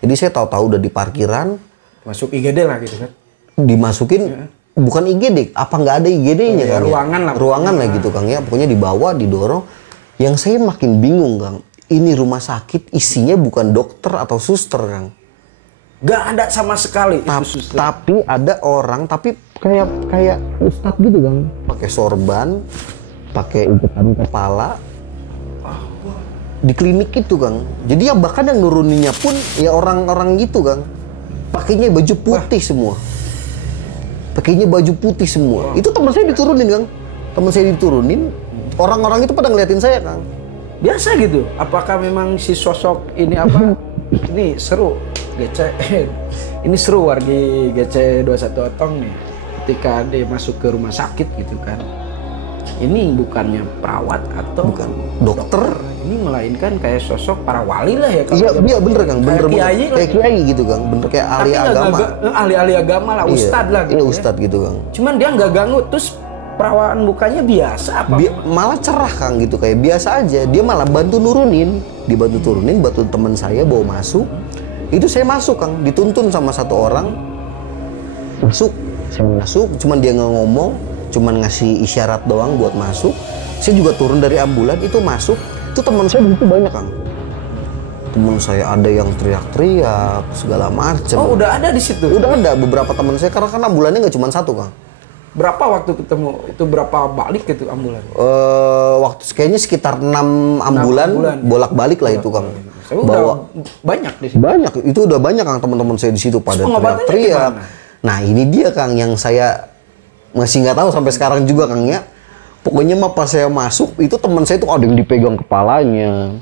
Jadi saya tahu-tahu udah di parkiran. Masuk IGD lah gitu kan? Dimasukin, bukan IGD, apa nggak ada IGD-nya Kang? Ruangan lah. Ruangan lah gitu Kang ya, pokoknya dibawa, didorong. Yang saya makin bingung Kang, ini rumah sakit isinya bukan dokter atau suster, Kang. Gak ada sama sekali itu suster. Tapi ada orang, tapi kayak ustadz gitu, Kang. Pakai sorban, pakai ikutan kepala. Di klinik itu, Kang. Jadi ya bahkan yang nuruninnya pun ya orang-orang gitu, Kang. Pakainya baju putih semua. Pakainya baju putih semua. Itu teman saya diturunin, Kang. Teman saya diturunin. Orang-orang itu pada ngeliatin saya, Kang. Biasa gitu. Apakah memang si sosok ini apa? Ini seru. GC. Ini seru wargi GC 21 Otong nih. Ketika dia masuk ke rumah sakit gitu kan. Ini bukannya perawat atau bukan dokter. Ini melainkan kayak sosok para wali lah ya. Iya bener, Kang. Bener kiai, kayak kiai gitu, Kang. Bener kayak ahli agama. Ahli agama lah, ustad lah gitu. Iya, ustad gitu, Kang. Cuman dia nggak ganggu, terus perawan mukanya biasa apa? Malah cerah, Kang, gitu, kayak biasa aja. Dia malah bantu nurunin, bantu teman saya bawa masuk. Itu saya masuk, Kang, dituntun sama satu orang. Saya masuk, cuman dia nggak ngomong, cuman ngasih isyarat doang buat masuk. Saya juga turun dari ambulan, itu masuk. Itu teman saya begitu banyak, Kang. Teman saya ada yang teriak-teriak segala macam. Oh, udah ada di situ? Udah ada beberapa teman saya, karena kan ambulannya nggak cuma satu, Kang. Berapa waktu ketemu? Itu berapa balik itu ambulan? Waktu kayaknya sekitar 6 ambulan bolak-balik lah itu, Kang. Saya udah banyak di situ. Banyak, itu udah banyak, Kang, teman-teman saya di situ pada teriak-teriak. Nah, ini dia, Kang, yang saya masih nggak tahu sampai sekarang juga, Kang, ya. Pokoknya mah pas saya masuk, itu teman saya tuh ada yang dipegang kepalanya.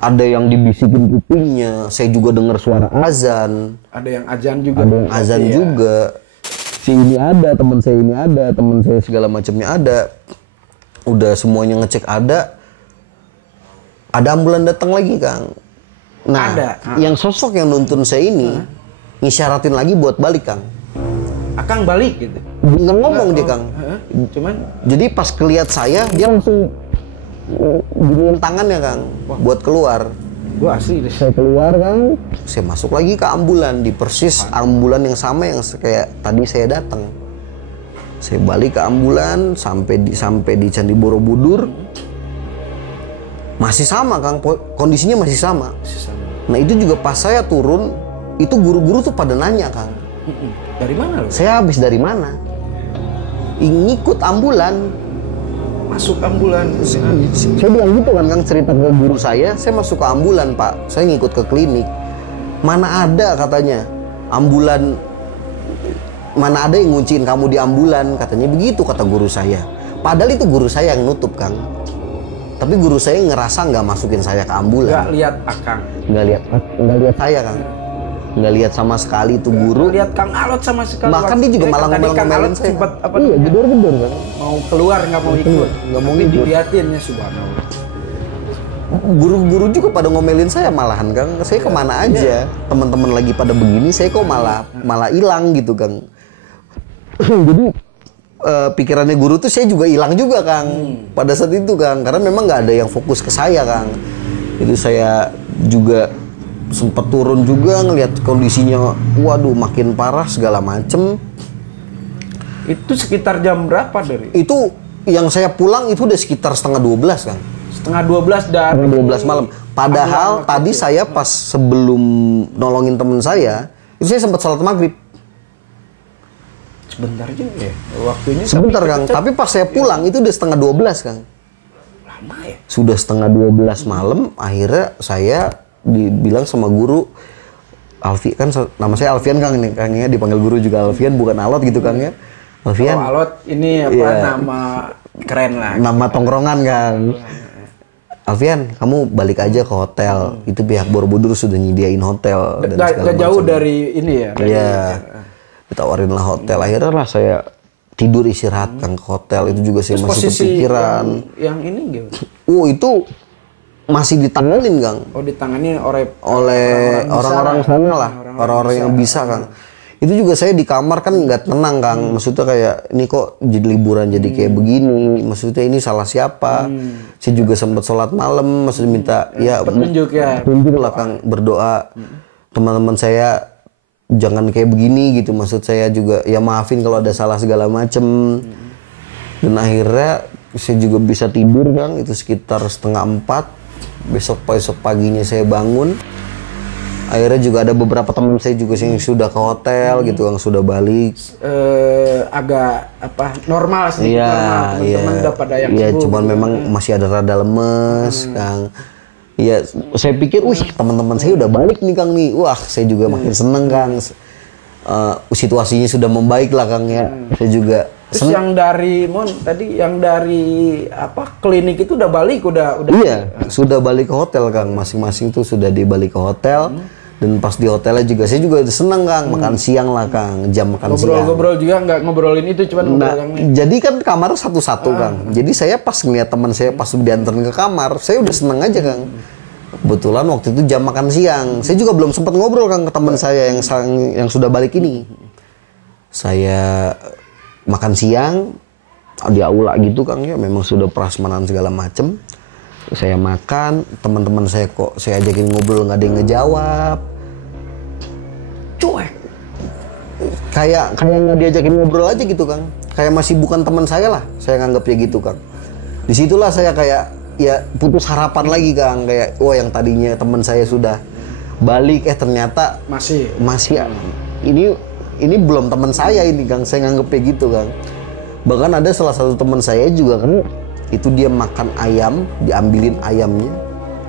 Ada yang dibisikin kupingnya. Saya juga dengar suara azan. Ada yang azan juga. Ada yang azan juga. Si ini ada, teman saya ini ada, teman saya segala macamnya ada. Udah semuanya ngecek ada. Ada ambulan datang lagi, Kang. Nah, yang sosok yang nuntun saya ini ngisyaratin lagi buat balik, Kang. Akang balik gitu. Nggak ngomong dia, Kang. Cuman jadi pas kelihat saya, dia langsung giniin tangannya, Kang, buat keluar. Gua asli deh. Saya keluar, Kang. Saya masuk lagi ke ambulan, di persis ambulan yang sama yang kayak tadi saya datang. Saya balik ke ambulan sampai di Candi Borobudur. Masih sama, Kang. Kondisinya masih sama. Nah, itu juga pas saya turun, itu guru-guru tuh pada nanya, Kang. Dari mana lo? Saya habis dari mana? Ngikut ambulan. Masuk ambulan. Saya bilang gitu kan, Kang, cerita ke guru saya masuk ke ambulan, Pak. Saya ngikut ke klinik. Mana ada katanya ambulan, mana ada yang ngunciin kamu di ambulan, katanya begitu kata guru saya. Padahal itu guru saya yang nutup, Kang. Tapi guru saya ngerasa nggak masukin saya ke ambulan. Nggak lihat Akang. Nggak lihat saya, Kang. Nggak lihat sama sekali itu guru. Lihat Kang Alot sama sekali. Bahkan dia juga malah ngomelin saya. Iya, gedor-gedor, kan. Mau keluar nggak mau ikut. Nggak mau ikut. Diliatin ya, subhanallah. Guru-guru juga pada ngomelin saya malahan, Kang. Saya kemana aja. Teman-teman lagi pada begini, saya kok malah hilang gitu, Kang. Jadi pikirannya guru tuh saya juga hilang juga, Kang. Pada saat itu, Kang, karena memang nggak ada yang fokus ke saya, Kang. Itu saya juga sempat turun juga ngelihat kondisinya, waduh makin parah segala macem. Itu sekitar jam berapa dari? Itu yang saya pulang itu udah sekitar setengah 12, Kang. Setengah 12 dari 12 malam. Padahal tadi saya pas sebelum nolongin temen saya, itu saya sempat sholat maghrib. Sebentar juga ya waktunya. Sebentar, Kang. Tapi pas saya pulang itu udah setengah 12, Kang. Lama ya? Sudah setengah 12 malam, akhirnya saya dibilang sama guru, kan nama saya Alfian, Kang, ini, Kang, ya, dipanggil guru juga Alfian, bukan Alot gitu, Kang, ya. Alfian. Oh, Alot ini apa nama keren lah. Nama tongkrongan, Kang. Alfian, kamu balik aja ke hotel. Itu pihak Borobudur sudah nyediain hotel. Gak jauh dari ini ya? Iya. Ditawarin lah hotel. Akhirnya lah saya tidur istirahat, Kang, ke hotel. Itu juga saya masih kepikiran. Yang ini gimana? Itu masih ditanganin, Kang. Oh, ditangani oleh orang-orang sana lah, orang-orang yang bisa, Kang. Itu juga saya di kamar kan nggak tenang, Kang. Maksudnya kayak ini kok jadi liburan jadi kayak begini. Maksudnya ini salah siapa? Saya juga sempat sholat malam, maksudnya minta petunjuk lah, Kang, berdoa. Teman-teman saya jangan kayak begini gitu. Maksud saya juga ya maafin kalau ada salah segala macem. Dan akhirnya saya juga bisa tidur, Kang. Itu sekitar 3:30. Besok paginya saya bangun. Akhirnya juga ada beberapa teman saya juga yang sudah ke hotel gitu, yang sudah balik. Agak normal sih, normal. Teman-teman udah pada yang iya, sembuh. cuman memang masih ada rada lemes, Kang. Iya, saya pikir, teman-teman saya udah balik nih, Kang nih. Wah, saya juga makin seneng, Kang. Situasinya sudah membaik lah, Kang ya. Saya juga. Terus yang dari klinik itu udah balik, udah. Iya, sudah balik ke hotel, Kang. Masing-masing tuh sudah dibalik ke hotel. Dan pas di hotelnya juga saya juga seneng, Kang, makan siang lah, Kang, jam makan siang. Ngobrol juga nggak ngobrolin itu, cuman ngobrol yang jadi kan kamar satu-satu, Kang. Jadi saya pas ngeliat teman saya pas dianterin ke kamar, saya udah seneng aja, Kang. Kebetulan waktu itu jam makan siang. Saya juga belum sempat ngobrol, Kang, ke teman saya yang sudah balik ini. Saya makan siang di aula gitu, Kang ya, memang sudah prasmanan segala macem. Saya makan, teman-teman saya kok saya ajakin ngobrol nggak ada yang ngejawab, cuek, kayak nggak diajakin ngobrol aja gitu, Kang. Kayak masih bukan teman saya lah, saya nganggapnya gitu, Kang. Disitulah saya kayak ya putus harapan lagi, Kang. Kayak yang tadinya teman saya sudah balik, ternyata masih ini belum teman saya ini, Kang. Saya nganggapnya gitu, Kang. Bahkan ada salah satu teman saya juga, kan, itu dia makan ayam, diambilin ayamnya,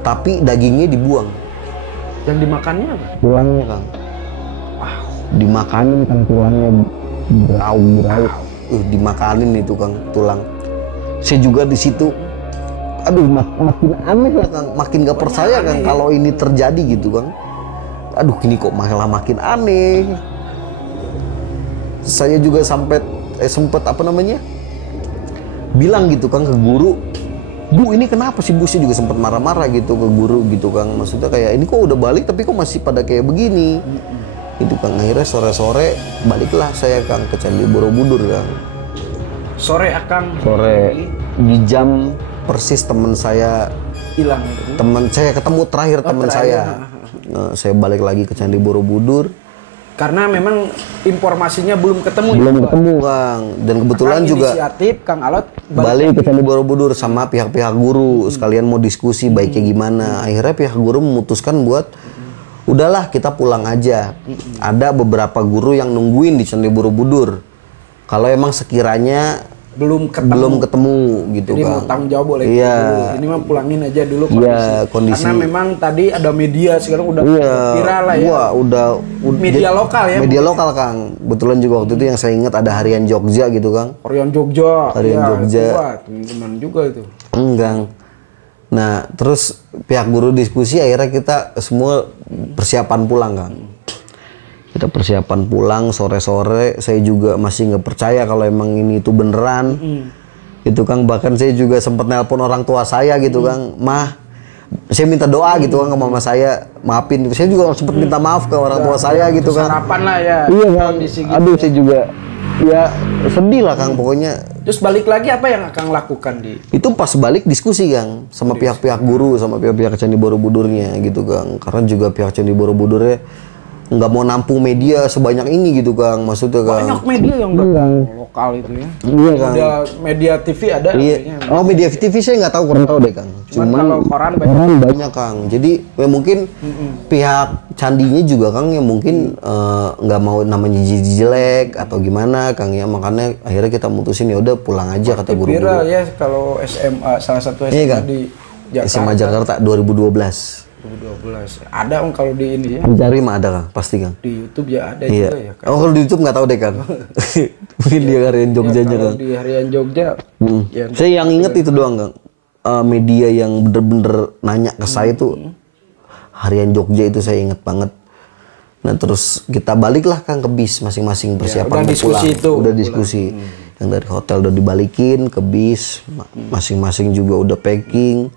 tapi dagingnya dibuang. Yang dimakannya apa? Tulangnya, Kang. Wow. Dimakanin, Kang, tulangnya berau. Dimakanin itu, Kang, tulang. Saya juga di situ, aduh, makin aneh lah, Kang. Makin gak percaya, Kang, kalau ini terjadi gitu, Kang. Aduh, ini kok malah makin aneh. Saya juga sempet bilang gitu, Kang, ke guru, Bu, ini kenapa sih, Bu? Saya juga sempat marah-marah gitu ke guru gitu, Kang. Maksudnya kayak ini kok udah balik tapi kok masih pada kayak begini gitu, Kang. Akhirnya sore-sore baliklah saya, Kang, ke Candi Borobudur, Kang. Sore di jam persis teman saya hilang. Teman saya ketemu terakhir, teman saya. Saya balik lagi ke Candi Borobudur. Karena memang informasinya belum ketemu, Kang. Dan kebetulan juga inisiatif Kang Alot balik ke Candi Borobudur sama pihak-pihak guru, sekalian mau diskusi baiknya gimana. Akhirnya pihak guru memutuskan buat udahlah kita pulang aja. Ada beberapa guru yang nungguin di Candi Borobudur. Kalau emang sekiranya belum ketemu gitu, jadi Kang. mau tanggung jawab boleh. Iya. Ini mah pulangin aja dulu kondisi. Karena memang tadi ada media sekarang udah viral lah ya. Udah media lokal ya. Media lokal, Kang. Kebetulan juga waktu itu yang saya ingat ada Harian Jogja gitu, Kang. Harian Jogja. Jogja. Teman-teman juga itu. Enggak. Nah, terus pihak guru diskusi, akhirnya kita semua persiapan pulang, Kang. Kita persiapan pulang sore-sore. Saya juga masih nggak percaya kalau emang ini itu beneran. Itu, Kang, bahkan saya juga sempat nelpon orang tua saya gitu, Kang. Mah, saya minta doa gitu, Kang, ke mama saya, maafin. Saya juga sempat minta maaf ke orang tua saya gitu, Kang. Harapan lah ya. Iya, Kang. Aduh, saya juga ya sedih lah, Kang, pokoknya. Terus balik lagi apa yang Kang lakukan di? Itu pas balik diskusi, Kang, sama pihak-pihak guru, sama pihak-pihak Candi Borobudurnya gitu, Kang. Karena juga pihak Candi Borobudurnya nggak mau nampung media sebanyak ini gitu, Kang. Maksudnya, Kang, banyak media yang lokal itu ya. Iya, Kang. Udah media TV ada. Iya. Media TV saya nggak tahu, kurang tahu deh, Kang. Cuman kalau koran banyak, Kang. Jadi ya mungkin pihak candinya juga, Kang, yang mungkin nggak mau namanya jelek atau gimana, Kang, ya. Makanya akhirnya kita mutusin ya udah pulang aja, kata guru-guru. Viral ya kalau SMA, salah satu SMA Kang, di Jakarta. SMA Jakarta 2012. Ada, Om, kalau di ini ya. Mencari mah ada, Kang, pasti, Kang. Di YouTube ya ada Iya. juga ya, Kang. Kalau di YouTube nggak tahu deh, Kang. Mungkin dia Harian Jogjanya, Kalau Kang. di Harian Jogja. Saya yang inget itu doang, Kang. Media yang bener-bener nanya ke saya tuh Harian Jogja, itu saya inget banget. Nah, terus kita baliklah, Kang, ke bis masing-masing, persiapan mau pulang. Udah diskusi. Yang dari hotel udah dibalikin ke bis, masing-masing juga udah packing.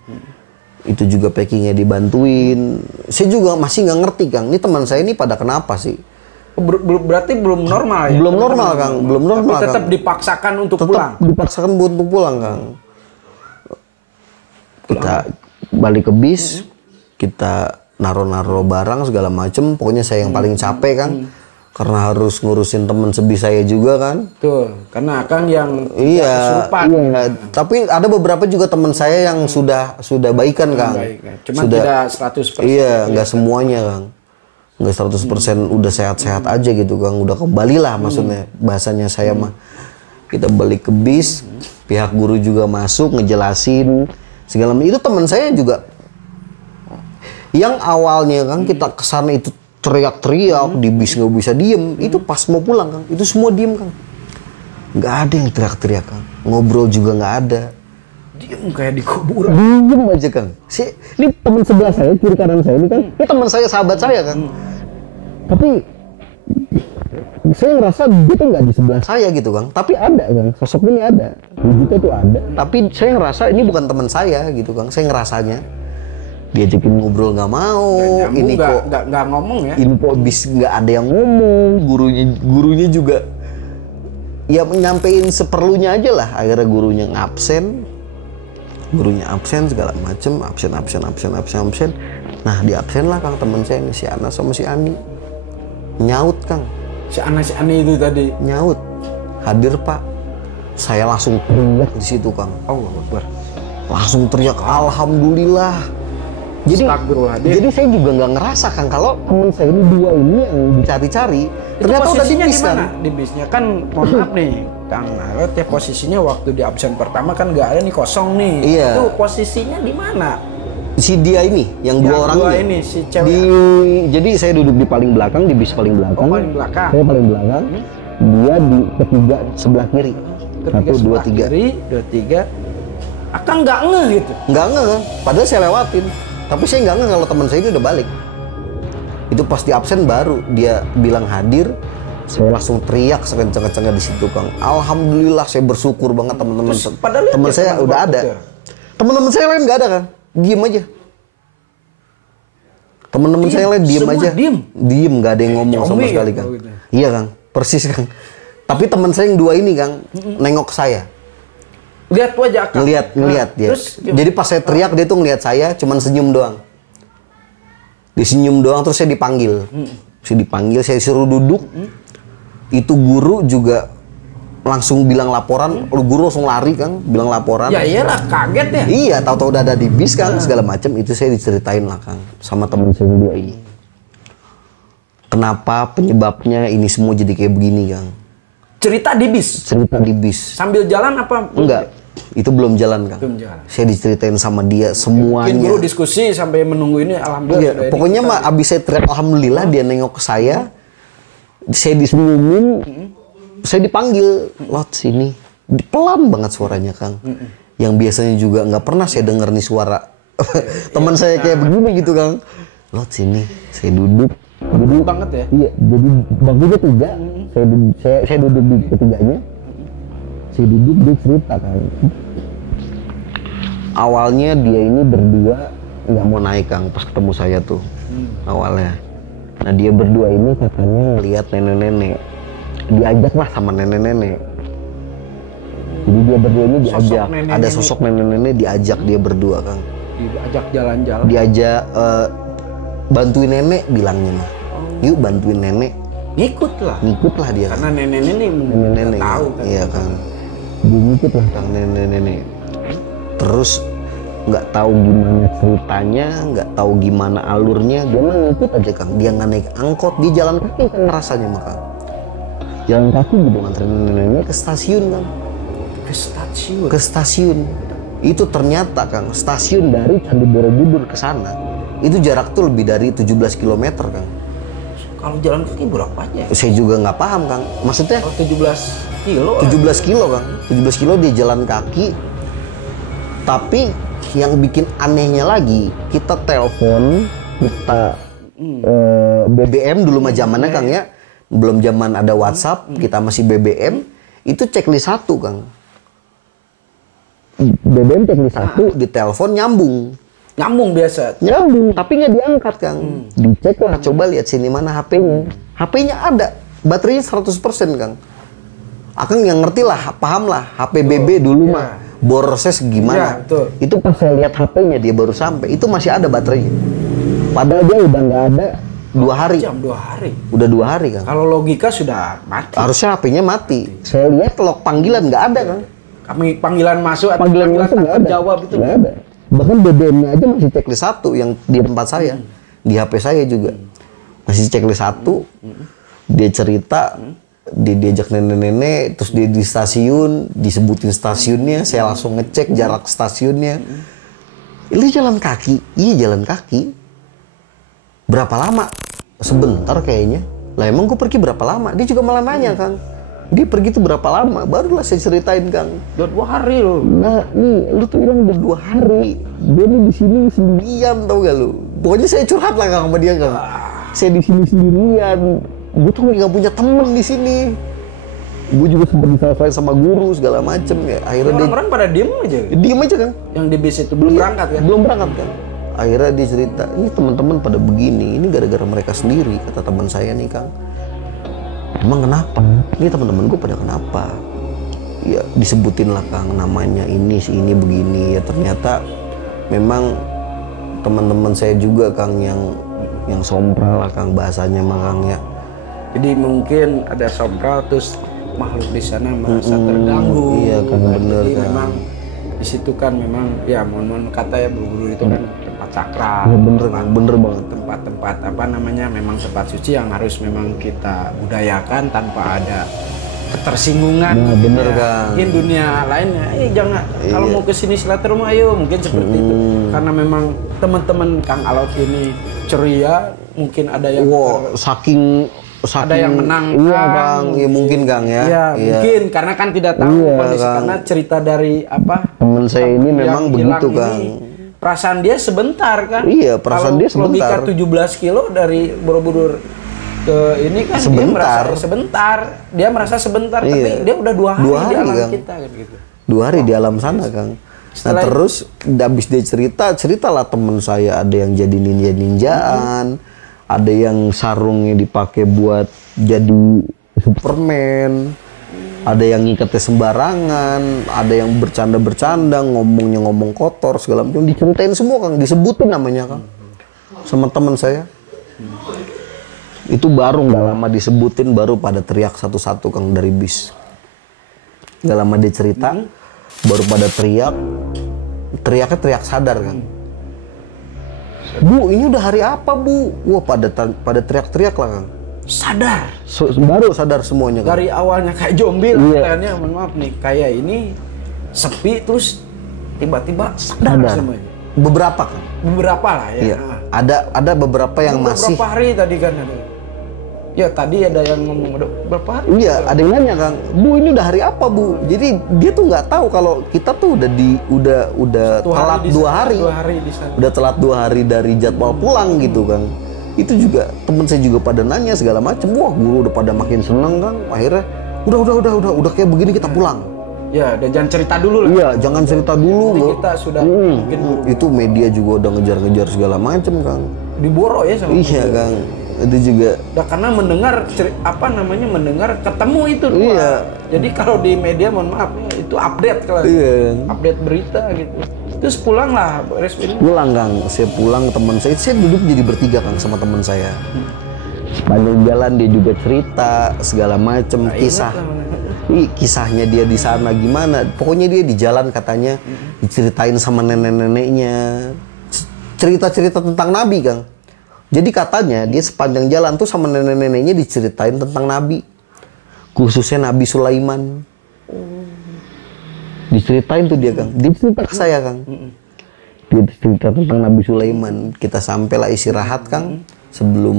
Itu juga packingnya dibantuin. Saya juga masih nggak ngerti, Kang, ini teman saya ini pada kenapa sih? Berarti belum normal ya? Belum normal, Kang. Belum normal. Tapi tetap Kang. dipaksakan untuk pulang. Dipaksakan untuk pulang, Kang. Kita balik ke bis, kita naro-naro barang segala macem. Pokoknya saya yang paling capek, Kang. karena harus ngurusin temen sebis saya juga kan. Tuh, karena Akang yang Iya, kesurupan. iya. Tapi ada beberapa juga teman saya yang sudah baikan Kang. Baik, ya. Cuma Sudah, tidak 100%. iya, nggak semuanya Kang. Nggak 100% udah sehat-sehat aja gitu Kang. Udah kembali lah maksudnya bahasanya saya mah. Kita balik ke bis, pihak guru juga masuk ngejelasin segala macam. Itu teman saya juga yang awalnya Kang kita kesana itu teriak-teriak di bis nggak bisa diem, itu pas mau pulang Kang, itu semua diem Kang. Nggak ada yang teriak-teriak Kang, ngobrol juga nggak ada. Diem kayak di kuburan. Diem aja Kang. Ini teman sebelah saya, kiri kanan saya ini Kang, ini teman saya, sahabat saya Kang. Tapi saya ngerasa dia tuh nggak di sebelah saya gitu Kang, tapi ada Kang, sosok ini ada, wujudnya tuh ada. Tapi saya ngerasa ini bukan teman saya gitu Kang, saya ngerasanya. Diajakin ngobrol nggak mau, ini kok nggak ngomong ya. Info bis nggak ada yang ngomong, gurunya juga ya nyampein seperlunya aja lah. Akhirnya gurunya absen segala macem, absen. Nah di absen lah Kang teman saya ini si Ana sama si Ani nyaut Kang. Si Ani itu tadi nyaut, hadir Pak. Saya langsung teriak di situ Kang. Allah Akbar. Langsung teriak alhamdulillah. Jadi saya juga nggak ngerasa Kang kalau teman saya ini dua ini yang dicari-cari ternyata udah di bis kan. Di bisnya kan mohon maaf nih Kang Narot ya, posisinya waktu di absen pertama kan nggak ada nih, kosong nih. Iya. Itu posisinya di mana? Si dia ini yang dua orang ini si cewek. Jadi saya duduk di paling belakang, di bis paling belakang. Paling belakang. Saya paling belakang. Dia di ketiga sebelah kiri. Ketiga sebelah kiri, 2, 3. Akang nggak ngeh gitu. Nggak ngeh Kang. Padahal saya lewatin. Tapi saya nggak ngeh kalau teman saya ini udah balik. Itu pas di absen baru dia bilang hadir. Saya langsung teriak sekencang-kencangnya di situ Kang. Alhamdulillah saya bersyukur banget teman-teman. Teman saya udah ada. Teman-teman saya lain nggak ada Kang. Diem aja. Teman-teman saya lain diem aja. Diem nggak ada yang ngomong sama sekali Kang. Gitu. Iya Kang, persis Kang. Tapi teman saya yang dua ini Kang nengok ke saya. Lihat wajah Akang. Ngeliat dia. Jadi pas saya teriak dia tuh ngeliat saya, cuman senyum doang. Disenyum doang terus saya dipanggil. Saya suruh duduk. Itu guru juga langsung bilang laporan. Guru langsung lari Kang, bilang laporan. Ya iyalah, kaget ya. Iya, tahu-tahu udah ada di bis Kang, segala macam. Itu saya diceritain lah Kang sama teman saya dua ini. Kenapa penyebabnya ini semua jadi kayak begini Kang? Cerita di bis. Sambil jalan apa? Enggak. Itu belum jalan Kang. Saya diceritain sama dia semuanya. Mungkin guru diskusi sampai menunggu ini, alhamdulillah. Iya, pokoknya mah abis saya teriak alhamdulillah dia nengok ke saya disenyumin, saya dipanggil, Lot sini. Pelan banget suaranya Kang. Yang biasanya juga nggak pernah saya denger nih suara teman saya kayak begini gitu Kang. Lot sini, saya duduk banget ya. Iya, jadi bangkunya 3. Saya duduk di ketiganya. Saya duduk, dia cerita Kang. Awalnya dia ini berdua nggak mau naik Kang pas ketemu saya tuh awalnya. Nah dia berdua ini katanya lihat nenek-nenek, diajak lah sama nenek-nenek. Jadi dia berdua ini diajak, ada sosok nenek-nenek diajak dia berdua Kang. Diajak jalan-jalan. Diajak bantuin nenek bilangnya mah. Yuk bantuin nenek. Ngikut lah dia. Karena nenek-nenek tahu kan. Iya Kang. Dia ngikut lah Kang nenek-nenek. Terus nggak tahu gimana ceritanya, nggak tahu gimana alurnya, dia mah ngikut aja Kang. Dia nggak naik angkot, dia jalan kaki kan rasanya mah Kang. Jalan kaki gitu nganterin nenek ke stasiun Kang. Ke stasiun. Itu ternyata Kang, stasiun dari Candi Borobudur ke sana itu jarak tuh lebih dari 17 km Kang. Kalau jalan kaki berapa aja? Saya juga nggak paham Kang. Maksudnya 17 kilo. 17 kilo Kang. 17 kilo dia jalan kaki. Tapi yang bikin anehnya lagi, kita telepon, kita BBM dulu mah zamannya Kang ya. Belum zaman ada WhatsApp, kita masih BBM. Itu checklist 1 Kang. BBM checklist 1, di telepon nyambung. Nyambung biasa. Nyambung, tapi nggak diangkat Kang. Dicek lah, coba lihat sini mana HP-nya. HP-nya ada, baterainya 100% Kang. Akang yang ngerti lah, paham lah. HP BB dulu mah borosnya segimana. Ya, itu pas saya lihat HP-nya dia baru sampai, itu masih ada baterainya. Padahal dia udah nggak ada 2 hari. Jam 2 hari. Udah 2 hari Kang. Kalau logika sudah mati. Harusnya HP-nya mati. Saya lihat log panggilan nggak ada Kang. Kami panggilan masuk atau Panggilan masuk nggak ada. jawab itu Nggak ada. Bahkan BBM-nya aja masih checklist 1 yang di tempat saya. Di HP saya juga. Masih checklist 1. Dia cerita, dia diajak nenek-nenek, terus dia di stasiun, disebutin stasiunnya, saya langsung ngecek jarak stasiunnya. Ini jalan kaki? Iya jalan kaki. Berapa lama? Sebentar kayaknya. Lah emang gue pergi berapa lama? Dia juga malah nanya Kang. Dia pergi tuh berapa lama? Barulah saya ceritain Kang. Udah 2 hari loh. Nah nih, lu tuh bilang udah 2 hari. Dia nih di sini sendirian tau gak lu? Pokoknya saya curhat lah Kang sama dia Kang. Saya di sini sendirian. Gue tuh nggak punya temen di sini. Gue juga sempat disalahin sama guru segala macem ya. Akhirnya Orang-orang pada diem aja Kang. yang di bis itu belum berangkat kan? Belum berangkat kan. Akhirnya dia cerita, ini teman-teman pada begini, ini gara-gara mereka sendiri, kata teman saya nih Kang. Emang kenapa? Ini teman-teman gue pada kenapa? Ya disebutin lah Kang namanya ini, si ini begini. Ya ternyata memang teman-teman saya juga Kang yang sompral lah Kang bahasanya mah Kang ya. Jadi mungkin ada sompral terus makhluk di sana merasa terganggu. Iya Kang bener Jadi Kang. memang di situ kan memang ya mohon kata ya Buru itu kan tempat sakral. Ya, bener banget. Tempat-tempat apa namanya memang tempat suci yang harus memang kita budayakan tanpa ada ketersinggungan. Nah, bener ya, Kang. mungkin dunia lainnya, jangan kalau mau ke sini silaturahmi ayo mungkin seperti itu. Karena memang teman-teman Kang Alot ini ceria, mungkin ada yang saking ada yang menang iya Kang, ya mungkin Kang ya. Iya, mungkin karena kan tidak tahu Iya, kondisi Kang. karena cerita dari apa Temen saya ini yang memang hilang begitu ini, Kang. perasaan dia sebentar kan. Iya, perasaan Kalau dia sebentar. logika 17 kilo dari Borobudur ke ini kan Sebentar. dia merasa sebentar Iya. tapi dia udah 2 hari, 2 hari, di alam Kang. kita kan gitu. 2 hari di alam sana Kang. Nah terus habis dia ceritalah temen saya ada yang jadi ninja-ninjaan, ada yang sarungnya dipakai buat jadi Superman, ada yang ngikatnya sembarangan, ada yang bercanda-bercanda, ngomongnya ngomong kotor segala macam, diceritain semua Kang, disebutin namanya Kang sama teman saya. Itu baru nggak lama disebutin, baru pada teriak satu-satu Kang dari bis. Nggak lama dia cerita, baru pada teriaknya teriak sadar Kang. Bu, ini udah hari apa Bu? Wah pada teriak-teriak lah Kang. Sadar. Baru sadar semuanya Kang. Dari awalnya kayak zombie Iya. kayaknya, mohon maaf nih, kayak ini sepi terus tiba-tiba sadar semuanya. Beberapa Kang. Beberapa lah ya. Iya. Ada beberapa yang masih. Beberapa hari tadi kan ada. Ya tadi ada yang ngomong udah berapa hari? Iya, ada yang nanya Kang. Bu, ini udah hari apa Bu? Jadi dia tuh nggak tahu kalau kita tuh udah telat 2 hari. 2 hari di sana. Udah telat 2 hari dari jadwal pulang gitu Kang. Itu juga temen saya juga pada nanya segala macam. Wah, guru udah pada makin seneng Kang. Akhirnya udah kayak begini kita pulang. Ya, dan jangan cerita dulu lah. Iya, jangan cerita dulu. Nanti Bro. kita sudah mungkin Itu media juga udah ngejar-ngejar segala macam Kang. diboro ya sama. Iya Kang. Itu juga. Nah, karena mendengar ketemu itu dua. Iya. Jadi kalau di media mohon maaf ya, itu update kalau Iya. update berita gitu. Terus pulang lah beres ini. Pulang Kang, saya pulang teman saya duduk jadi bertiga Kang sama teman saya. Sepanjang jalan dia juga cerita segala macam kisahnya dia di sana gimana. Pokoknya dia di jalan katanya diceritain sama nenek-neneknya cerita-cerita tentang Nabi Kang. Jadi katanya dia sepanjang jalan tuh sama nenek-neneknya diceritain tentang Nabi, khususnya Nabi Sulaiman. Diceritain tuh dia Kang, dia cerita ke saya Kang. Dia cerita tentang Nabi Sulaiman. Kita sampailah istirahat Kang sebelum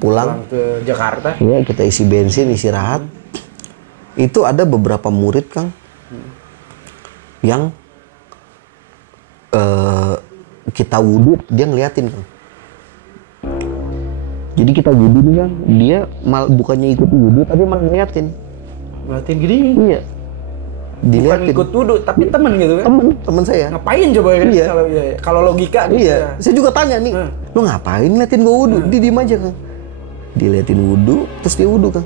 pulang ke Jakarta. ya, kita isi bensin istirahat. Itu ada beberapa murid Kang yang kita wudhu, dia ngeliatin Kang. Jadi kita wudhu nih Kang, dia bukannya ikut wudhu tapi malah ngeliatin. Ngeliatin gini. Iya. Bukan Diliatin. ikut duduk, tapi temen gitu kan? Temen saya. Ngapain coba ya? Iya. Kalau logika gitu Iya. ya. Saya juga tanya nih, lu ngapain ngeliatin gua wudhu? Dia diem aja Kang. Dia liatin wudhu, terus dia wudhu Kang.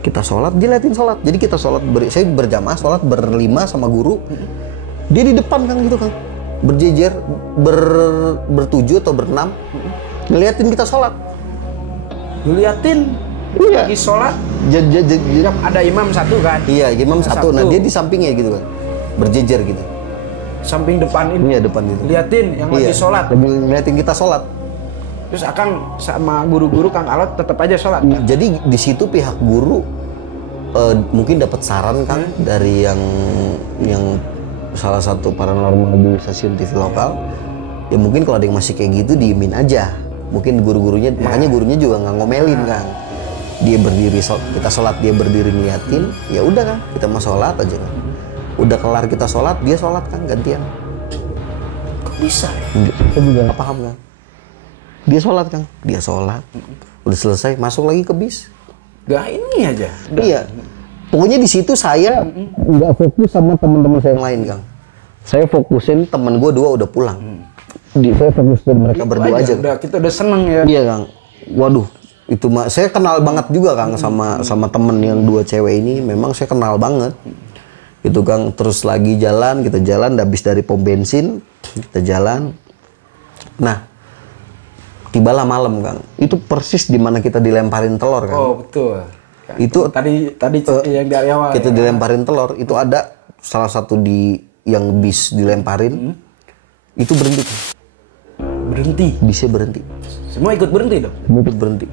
Kita sholat, dia liatin sholat. Jadi kita sholat, saya berjamaah sholat berlima sama guru. Dia di depan Kang gitu Kang. Berjejer, bertujuh atau berenam. Ngeliatin kita sholat. Diliatin Iya. lagi sholat, ada imam satu kan? Iya, imam satu. Nah dia di sampingnya gitu kan, berjejer gitu. Samping depan ini. Iya depan itu. Liatin yang lagi sholat. Lagi ngeliatin kita sholat. Terus Akang sama guru-guru Kang Alot tetap aja sholat. Jadi di situ pihak guru mungkin dapat saran kan dari yang salah satu paranormal di stasiun TV lokal. Ya mungkin kalau ada yang masih kayak gitu diemin aja. Mungkin guru-gurunya, makanya gurunya juga nggak ngomelin kan. Dia berdiri kita sholat, dia berdiri ngeliatin. Ya udah kan, kita mau sholat aja kan. Udah kelar kita sholat, dia sholat kan gantian. Kok bisa ya? Saya juga nggak paham kan. Dia sholat kan, dia sholat. Udah selesai, masuk lagi ke bis. Gak ini aja. Iya. Pokoknya di situ saya nggak fokus sama teman-teman saya yang lain, Kang. Saya fokusin teman gue dua udah pulang. Saya fokus ke mereka Itu berdua aja. Udah, kita udah seneng ya. Iya, Kang. Waduh, itu saya kenal banget juga, Kang, sama temen yang dua cewek ini. Memang saya kenal banget. Itu, Kang. Terus lagi jalan, kita jalan, habis dari pom bensin, kita jalan. Nah, tibalah malam, Kang. Itu persis di mana kita dilemparin telur, Kang. Oh, betul. Itu tadi yang dari awal kita dilemparin telur, itu ada salah satu yang bis dilemparin. Itu berhenti, Kang. Berhenti. Bisnya berhenti. Semua ikut berhenti dong. Semua ikut berhenti.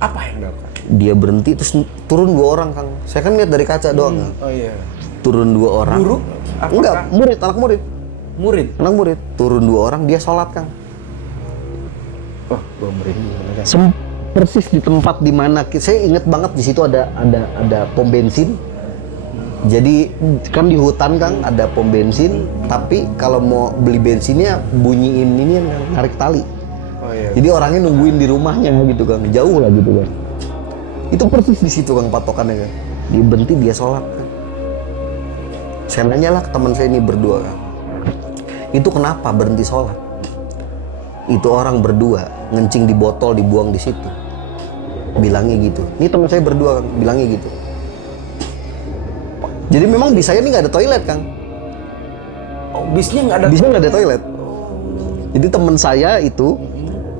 Apa yang dilakukan? Dia berhenti terus turun dua orang, Kang. Saya kan lihat dari kaca doang, Kang. Oh iya. Turun dua orang. Guru? Enggak, murid, anak murid. Murid. Anak murid. Turun dua orang, dia sholat, Kang. Oh, gua merinding. Persis di tempat di mana saya inget banget, di situ ada pom bensin. Jadi kan di hutan, Kang, ada pom bensin, tapi kalau mau beli bensinnya bunyiin ini yang narik tali. Oh iya. Jadi orangnya nungguin di rumahnya gitu, Kang. Jauh lah gitu, Kang. Itu persis di situ, Kang, patokannya, Kang. Dia berhenti, dia sholat, Kang. Saya nanya lah ke teman saya ini berdua, Kang. Itu kenapa berhenti sholat? Itu orang berdua ngencing di botol, dibuang di situ. Bilangnya gitu. Ini teman saya berdua, Kang, bilangnya gitu. Jadi memang bisanya ini nggak ada toilet, Kang. Oh, bisnya nggak ada. Bisnya nggak ada toilet. Jadi teman saya itu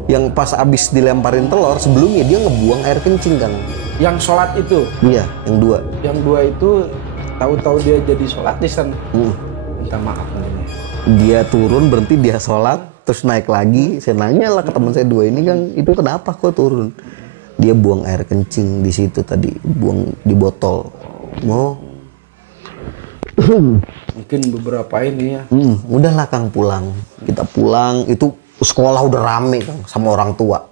yang pas abis dilemparin telur, sebelumnya dia ngebuang air kencing, Kang. Yang sholat itu. Iya, yang dua. Yang dua itu tahu-tahu dia jadi sholat di sana. Minta maaf nih. Dia turun, berhenti, dia sholat, terus naik lagi. Saya nanya lah ke teman saya dua ini, Kang, itu kenapa kok turun? Dia buang air kencing di situ tadi, buang di botol. Mungkin beberapa ini ya. Udahlah, Kang, pulang. Kita pulang, itu sekolah udah rame, Kang, sama orang tua.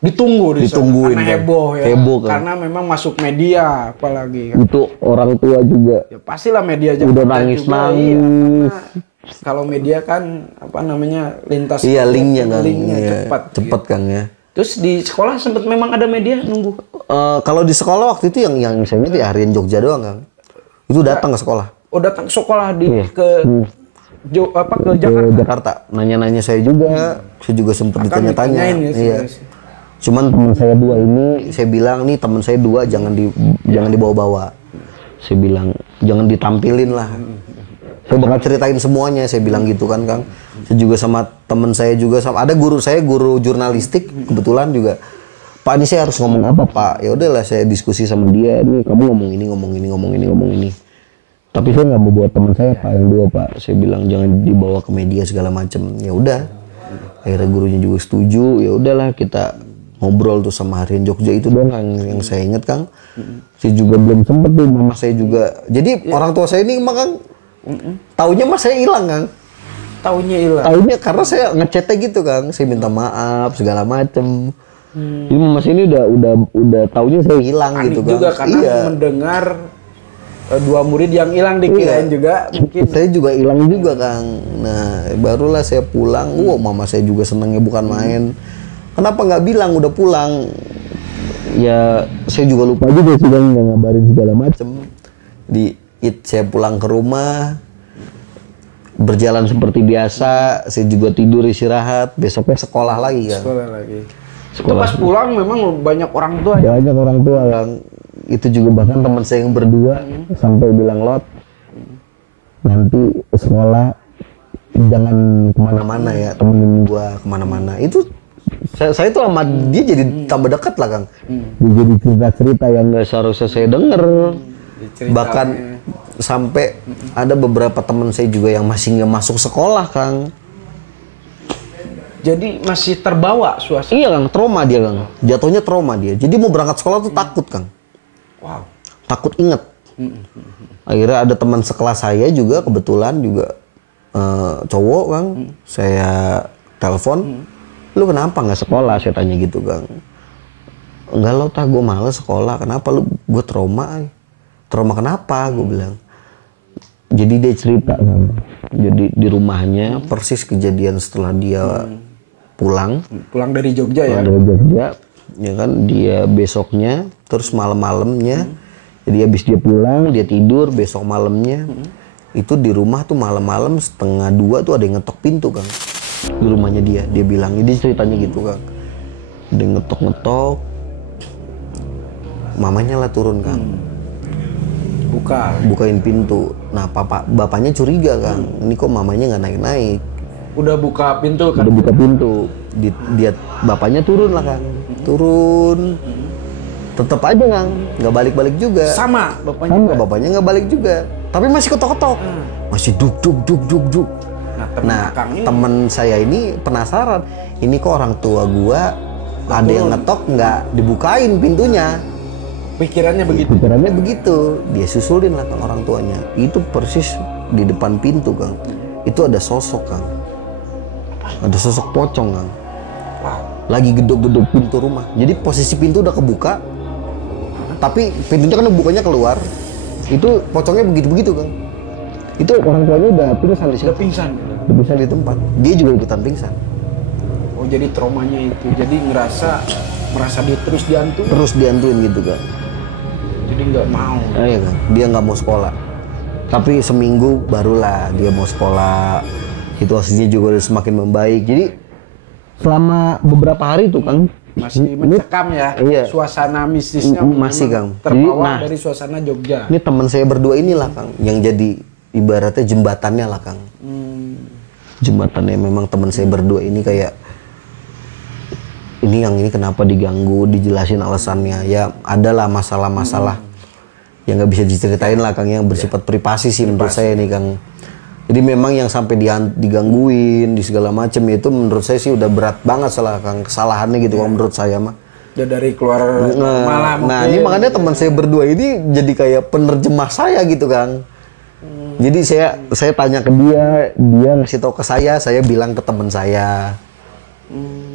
Ditungguin, karena Kang. heboh ya. Heboh, Kang. Karena memang masuk media apalagi kan. Itu orang tua juga. Ya pastilah media Jakarta Udah nangis-nangis. Iya, kalau media kan apa namanya lintas. Iya, linknya, Kang. Linknya Iya, cepat. Cepat, gitu. Kang, ya. Terus di sekolah sempat memang ada media nunggu. Kalau di sekolah waktu itu yang saya ingat ya Harian Jogja doang, Kang. Itu datang ke sekolah. Oh, datang ke sekolah ke Ke Jakarta. Nanya-nanya saya juga. Saya juga sempat ditanya-tanya. Ya, iya. Cuman teman saya dua ini, saya bilang nih teman saya dua jangan dibawa-bawa. Saya bilang jangan ditampilin lah. Saya bakal ceritain semuanya, saya bilang gitu kan, Kang. Saya juga sama teman saya juga, sama ada guru saya, guru jurnalistik kebetulan juga. Pak, ini saya harus ngomong apa, Pak? Ya udahlah, saya diskusi sama dia. Nih kamu ngomong ini. Tapi saya nggak mau buat teman saya, Pak, yang dua, Pak. Saya bilang jangan dibawa ke media segala macam. Ya udah. Akhirnya gurunya juga setuju. Ya udahlah, kita ngobrol tuh sama Harian Jogja itu doang, Kang, yang saya inget, Kang. Saya juga belum sempet tuh, mama saya juga. Jadi orang tua saya ini emang, Kang, taunya mas saya hilang, Kang. Taunya karena saya ngechatnya gitu, Kang. Saya minta maaf segala macem. Jadi mama saya ini udah taunya saya hilang. Panik gitu, Kang. juga karena iya. mendengar dua murid yang hilang dikirain juga mungkin. Saya juga hilang juga, Kang. Nah, barulah saya pulang. Mama saya juga senangnya bukan main. Kenapa nggak bilang udah pulang? Ya, saya juga lupa juga sih, Kang, nggak ngabarin segala macem. Saya pulang ke rumah, berjalan seperti biasa. Saya juga tidur istirahat. Besoknya sekolah lagi, Kang. Itu pas pulang memang banyak orang tua ya? Banyak orang tua, Kang. Itu juga bahkan teman saya yang berdua sampai bilang, Lot, nanti sekolah jangan kemana-mana ya, temenin gua kemana-mana. Itu Saya tuh sama dia jadi tambah dekat lah Kang. Dia jadi cerita-cerita yang nggak seharusnya saya denger. Bahkan sampai ada beberapa teman saya juga yang masih nggak masuk sekolah Kang. Jadi masih terbawa suasana. Iya Kang, trauma dia Kang. Jatuhnya trauma dia. Jadi mau berangkat sekolah tuh takut Kang. Wow. Takut inget. Akhirnya ada teman sekelas saya juga kebetulan juga cowok Kang. Saya telepon. Lu kenapa nggak sekolah? Saya tanya gitu Kang. Enggak lo tah, gue males sekolah. Kenapa lu? Gue trauma. Trauma kenapa? Gue bilang. Jadi dia cerita Kang. Jadi di rumahnya persis kejadian setelah dia pulang dari Jogja ya. Dari Jogja. Ya kan dia besoknya terus malam-malamnya. Jadi habis dia pulang, dia tidur, besok malamnya itu di rumah tuh malam-malam 1:30 tuh ada yang ngetok pintu Kang. Di rumahnya dia bilang, ini ceritanya gitu Kang. Dia ngetok-ngetok, mamanya lah turun Kang. Bukain pintu. Nah bapaknya curiga Kang, ini kok mamanya nggak naik-naik. Udah buka pintu kan? Udah buka pintu, dia bapaknya turun lah Kang. Turun, tetep aja Kang, nggak balik-balik juga. Sama bapaknya nggak balik juga, tapi masih ketok-ketok, masih duk. Nah, temen saya ini penasaran, ini kok orang tua gua ada yang ngetok nggak dibukain pintunya. Pikirannya begitu. Dia susulin lah Kang orang tuanya. Itu persis di depan pintu Kang. Itu ada sosok Kang. Ada sosok pocong Kang. Lagi gedok-gedok pintu rumah. Jadi posisi pintu udah kebuka, tapi pintunya kan bukanya keluar. Itu pocongnya begitu-begitu Kang. Itu orang tuanya udah pingsan di situ. Udah pingsan di tempat. Dia juga ikutan pingsan. Oh jadi traumanya itu. Jadi merasa dia terus diantuin gitu Kang. Jadi nggak mau. Iya Kang. Dia nggak mau sekolah. Tapi seminggu barulah dia mau sekolah. Situasinya juga udah semakin membaik. Jadi selama beberapa hari tuh Kang masih mencekam ya. Iya. Suasana mistisnya masih Kang. Terbawa dari suasana Jogja. Ini teman saya berdua inilah Kang yang jadi ibaratnya jembatannya lah Kang. Jembatannya memang teman saya berdua ini kayak ini kenapa diganggu, dijelasin alasannya. Ya adalah masalah-masalah yang nggak bisa diceritain lah Kang, yang bersifat privasi sih menurut saya nih Kang. Jadi memang yang sampai digangguin di segala macam itu menurut saya sih udah berat banget salah Kang, kesalahannya gitu Kang menurut saya mah. Udah dari keluar malam. Nah ini makanya teman saya berdua ini jadi kayak penerjemah saya gitu Kang. Jadi saya tanya ke dia ngasih tahu ke saya bilang ke teman saya.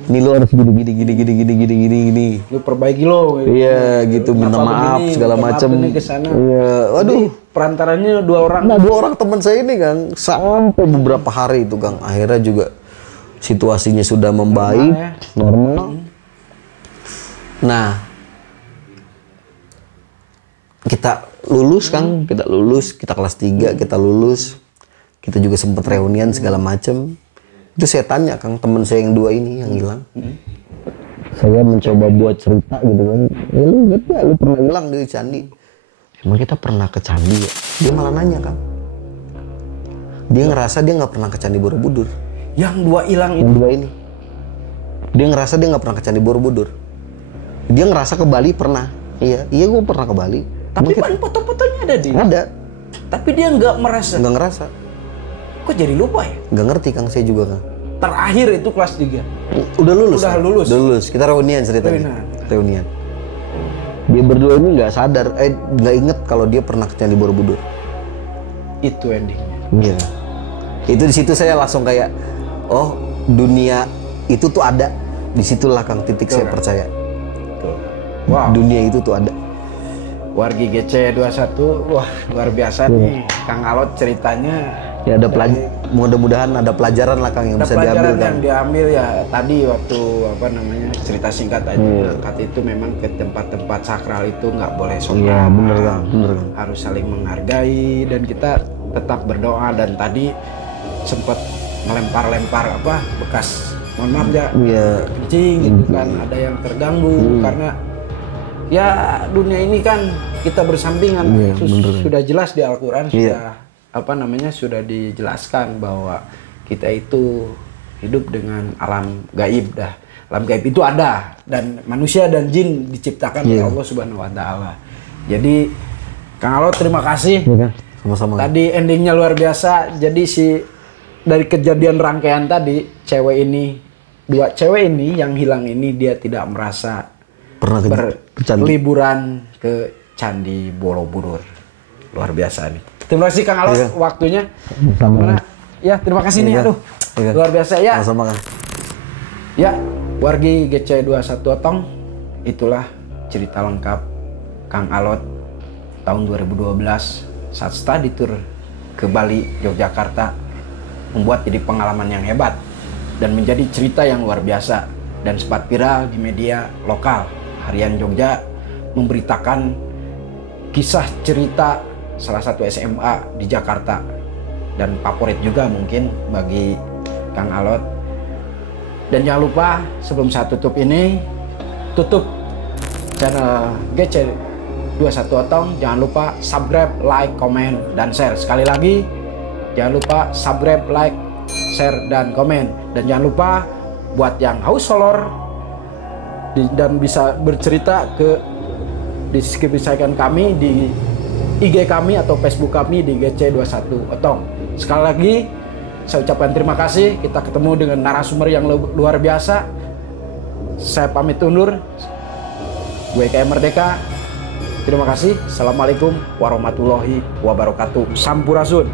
Ini lo harus gini. Lu perbaiki lo. Iya gitu, minta maaf segala macam. Iya, waduh. Perantaranya 2 orang. Nah 2 orang teman saya ini Kang, sampai beberapa hari itu Kang, akhirnya juga situasinya sudah membaik, normal. Nah, kita lulus Kang, kita kelas 3, kita lulus. Kita juga sempat reunian segala macam. Itu saya tanya Kang, teman saya yang 2 ini yang hilang. Saya mencoba buat cerita gitu kan. Lu inget gak lu pernah hilang dari candi? Emang kita pernah ke candi ya? Dia malah nanya Kang. Dia ngerasa dia nggak pernah ke Candi Borobudur. Yang 2 hilang itu? Yang 2 ini. Dia ngerasa dia nggak pernah ke Candi Borobudur. Dia ngerasa ke Bali pernah. Iya gue pernah ke Bali. Tapi kan foto-fotonya ada di. Ada. Tapi dia nggak merasa. Nggak ngerasa. Kok jadi lupa ya? Nggak ngerti Kang, saya juga Kang. Terakhir itu kelas 3. Udah lulus. Udah lulus. Kita reunian ceritanya. Reunian. Dia berdua ini nggak sadar, nggak inget kalau dia pernah ke Candi Borobudur. Itu endingnya. Iya. Itu di situ saya langsung kayak, oh dunia itu tuh ada. Disitulah Kang titik saya percaya. Wow. Dunia itu tuh ada. Wargi GC21, wah luar biasa nih Kang Alot ceritanya. Ya ada mudah-mudahan ada pelajaran lah Kang yang bisa diambil kan. Yang diambil ya tadi waktu cerita singkat aja angkat itu memang ke tempat-tempat sakral itu nggak boleh sombong. Iya bener Kang. Harus saling menghargai dan kita tetap berdoa. Dan tadi sempat melempar-lempar bekas, mohon maaf ya, kencing gitu kan, ada yang terganggu karena ya dunia ini kan kita bersampingan. Sudah jelas di Al-Quran sudah dijelaskan bahwa kita itu hidup dengan alam gaib dah. alam gaib itu ada, dan manusia dan jin diciptakan oleh Allah Subhanahu wa taala. Jadi Kang Alot terima kasih. Sama-sama. Tadi endingnya luar biasa. Jadi dari kejadian rangkaian tadi, dua cewek ini yang hilang ini dia tidak merasa pernah liburan ke Candi Borobudur. Luar biasa nih. Terima kasih Kang Alot waktunya. Gimana? Ya, terima kasih nih. Aduh. Luar biasa ya. Sama-sama, Kang. Ya, wargi GC21 Otong, itulah cerita lengkap Kang Alot tahun 2012 saat study tour ke Bali, Yogyakarta, membuat jadi pengalaman yang hebat dan menjadi cerita yang luar biasa dan sempat viral di media lokal. Harian Jogja memberitakan kisah cerita salah satu SMA di Jakarta dan favorit juga mungkin bagi Kang Alot. Dan jangan lupa sebelum saya tutup channel GC21 Otong, jangan lupa subscribe, like, komen, dan share. Sekali lagi, jangan lupa subscribe, like, share, dan komen. Dan jangan lupa buat yang haus solor dan bisa bercerita ke deskripsikan kami di IG kami atau Facebook kami di GC21 Otong. Sekali lagi, saya ucapkan terima kasih. Kita ketemu dengan narasumber yang luar biasa. Saya pamit undur. Gue KM Merdeka. Terima kasih. Assalamualaikum warahmatullahi wabarakatuh. Sampurasun.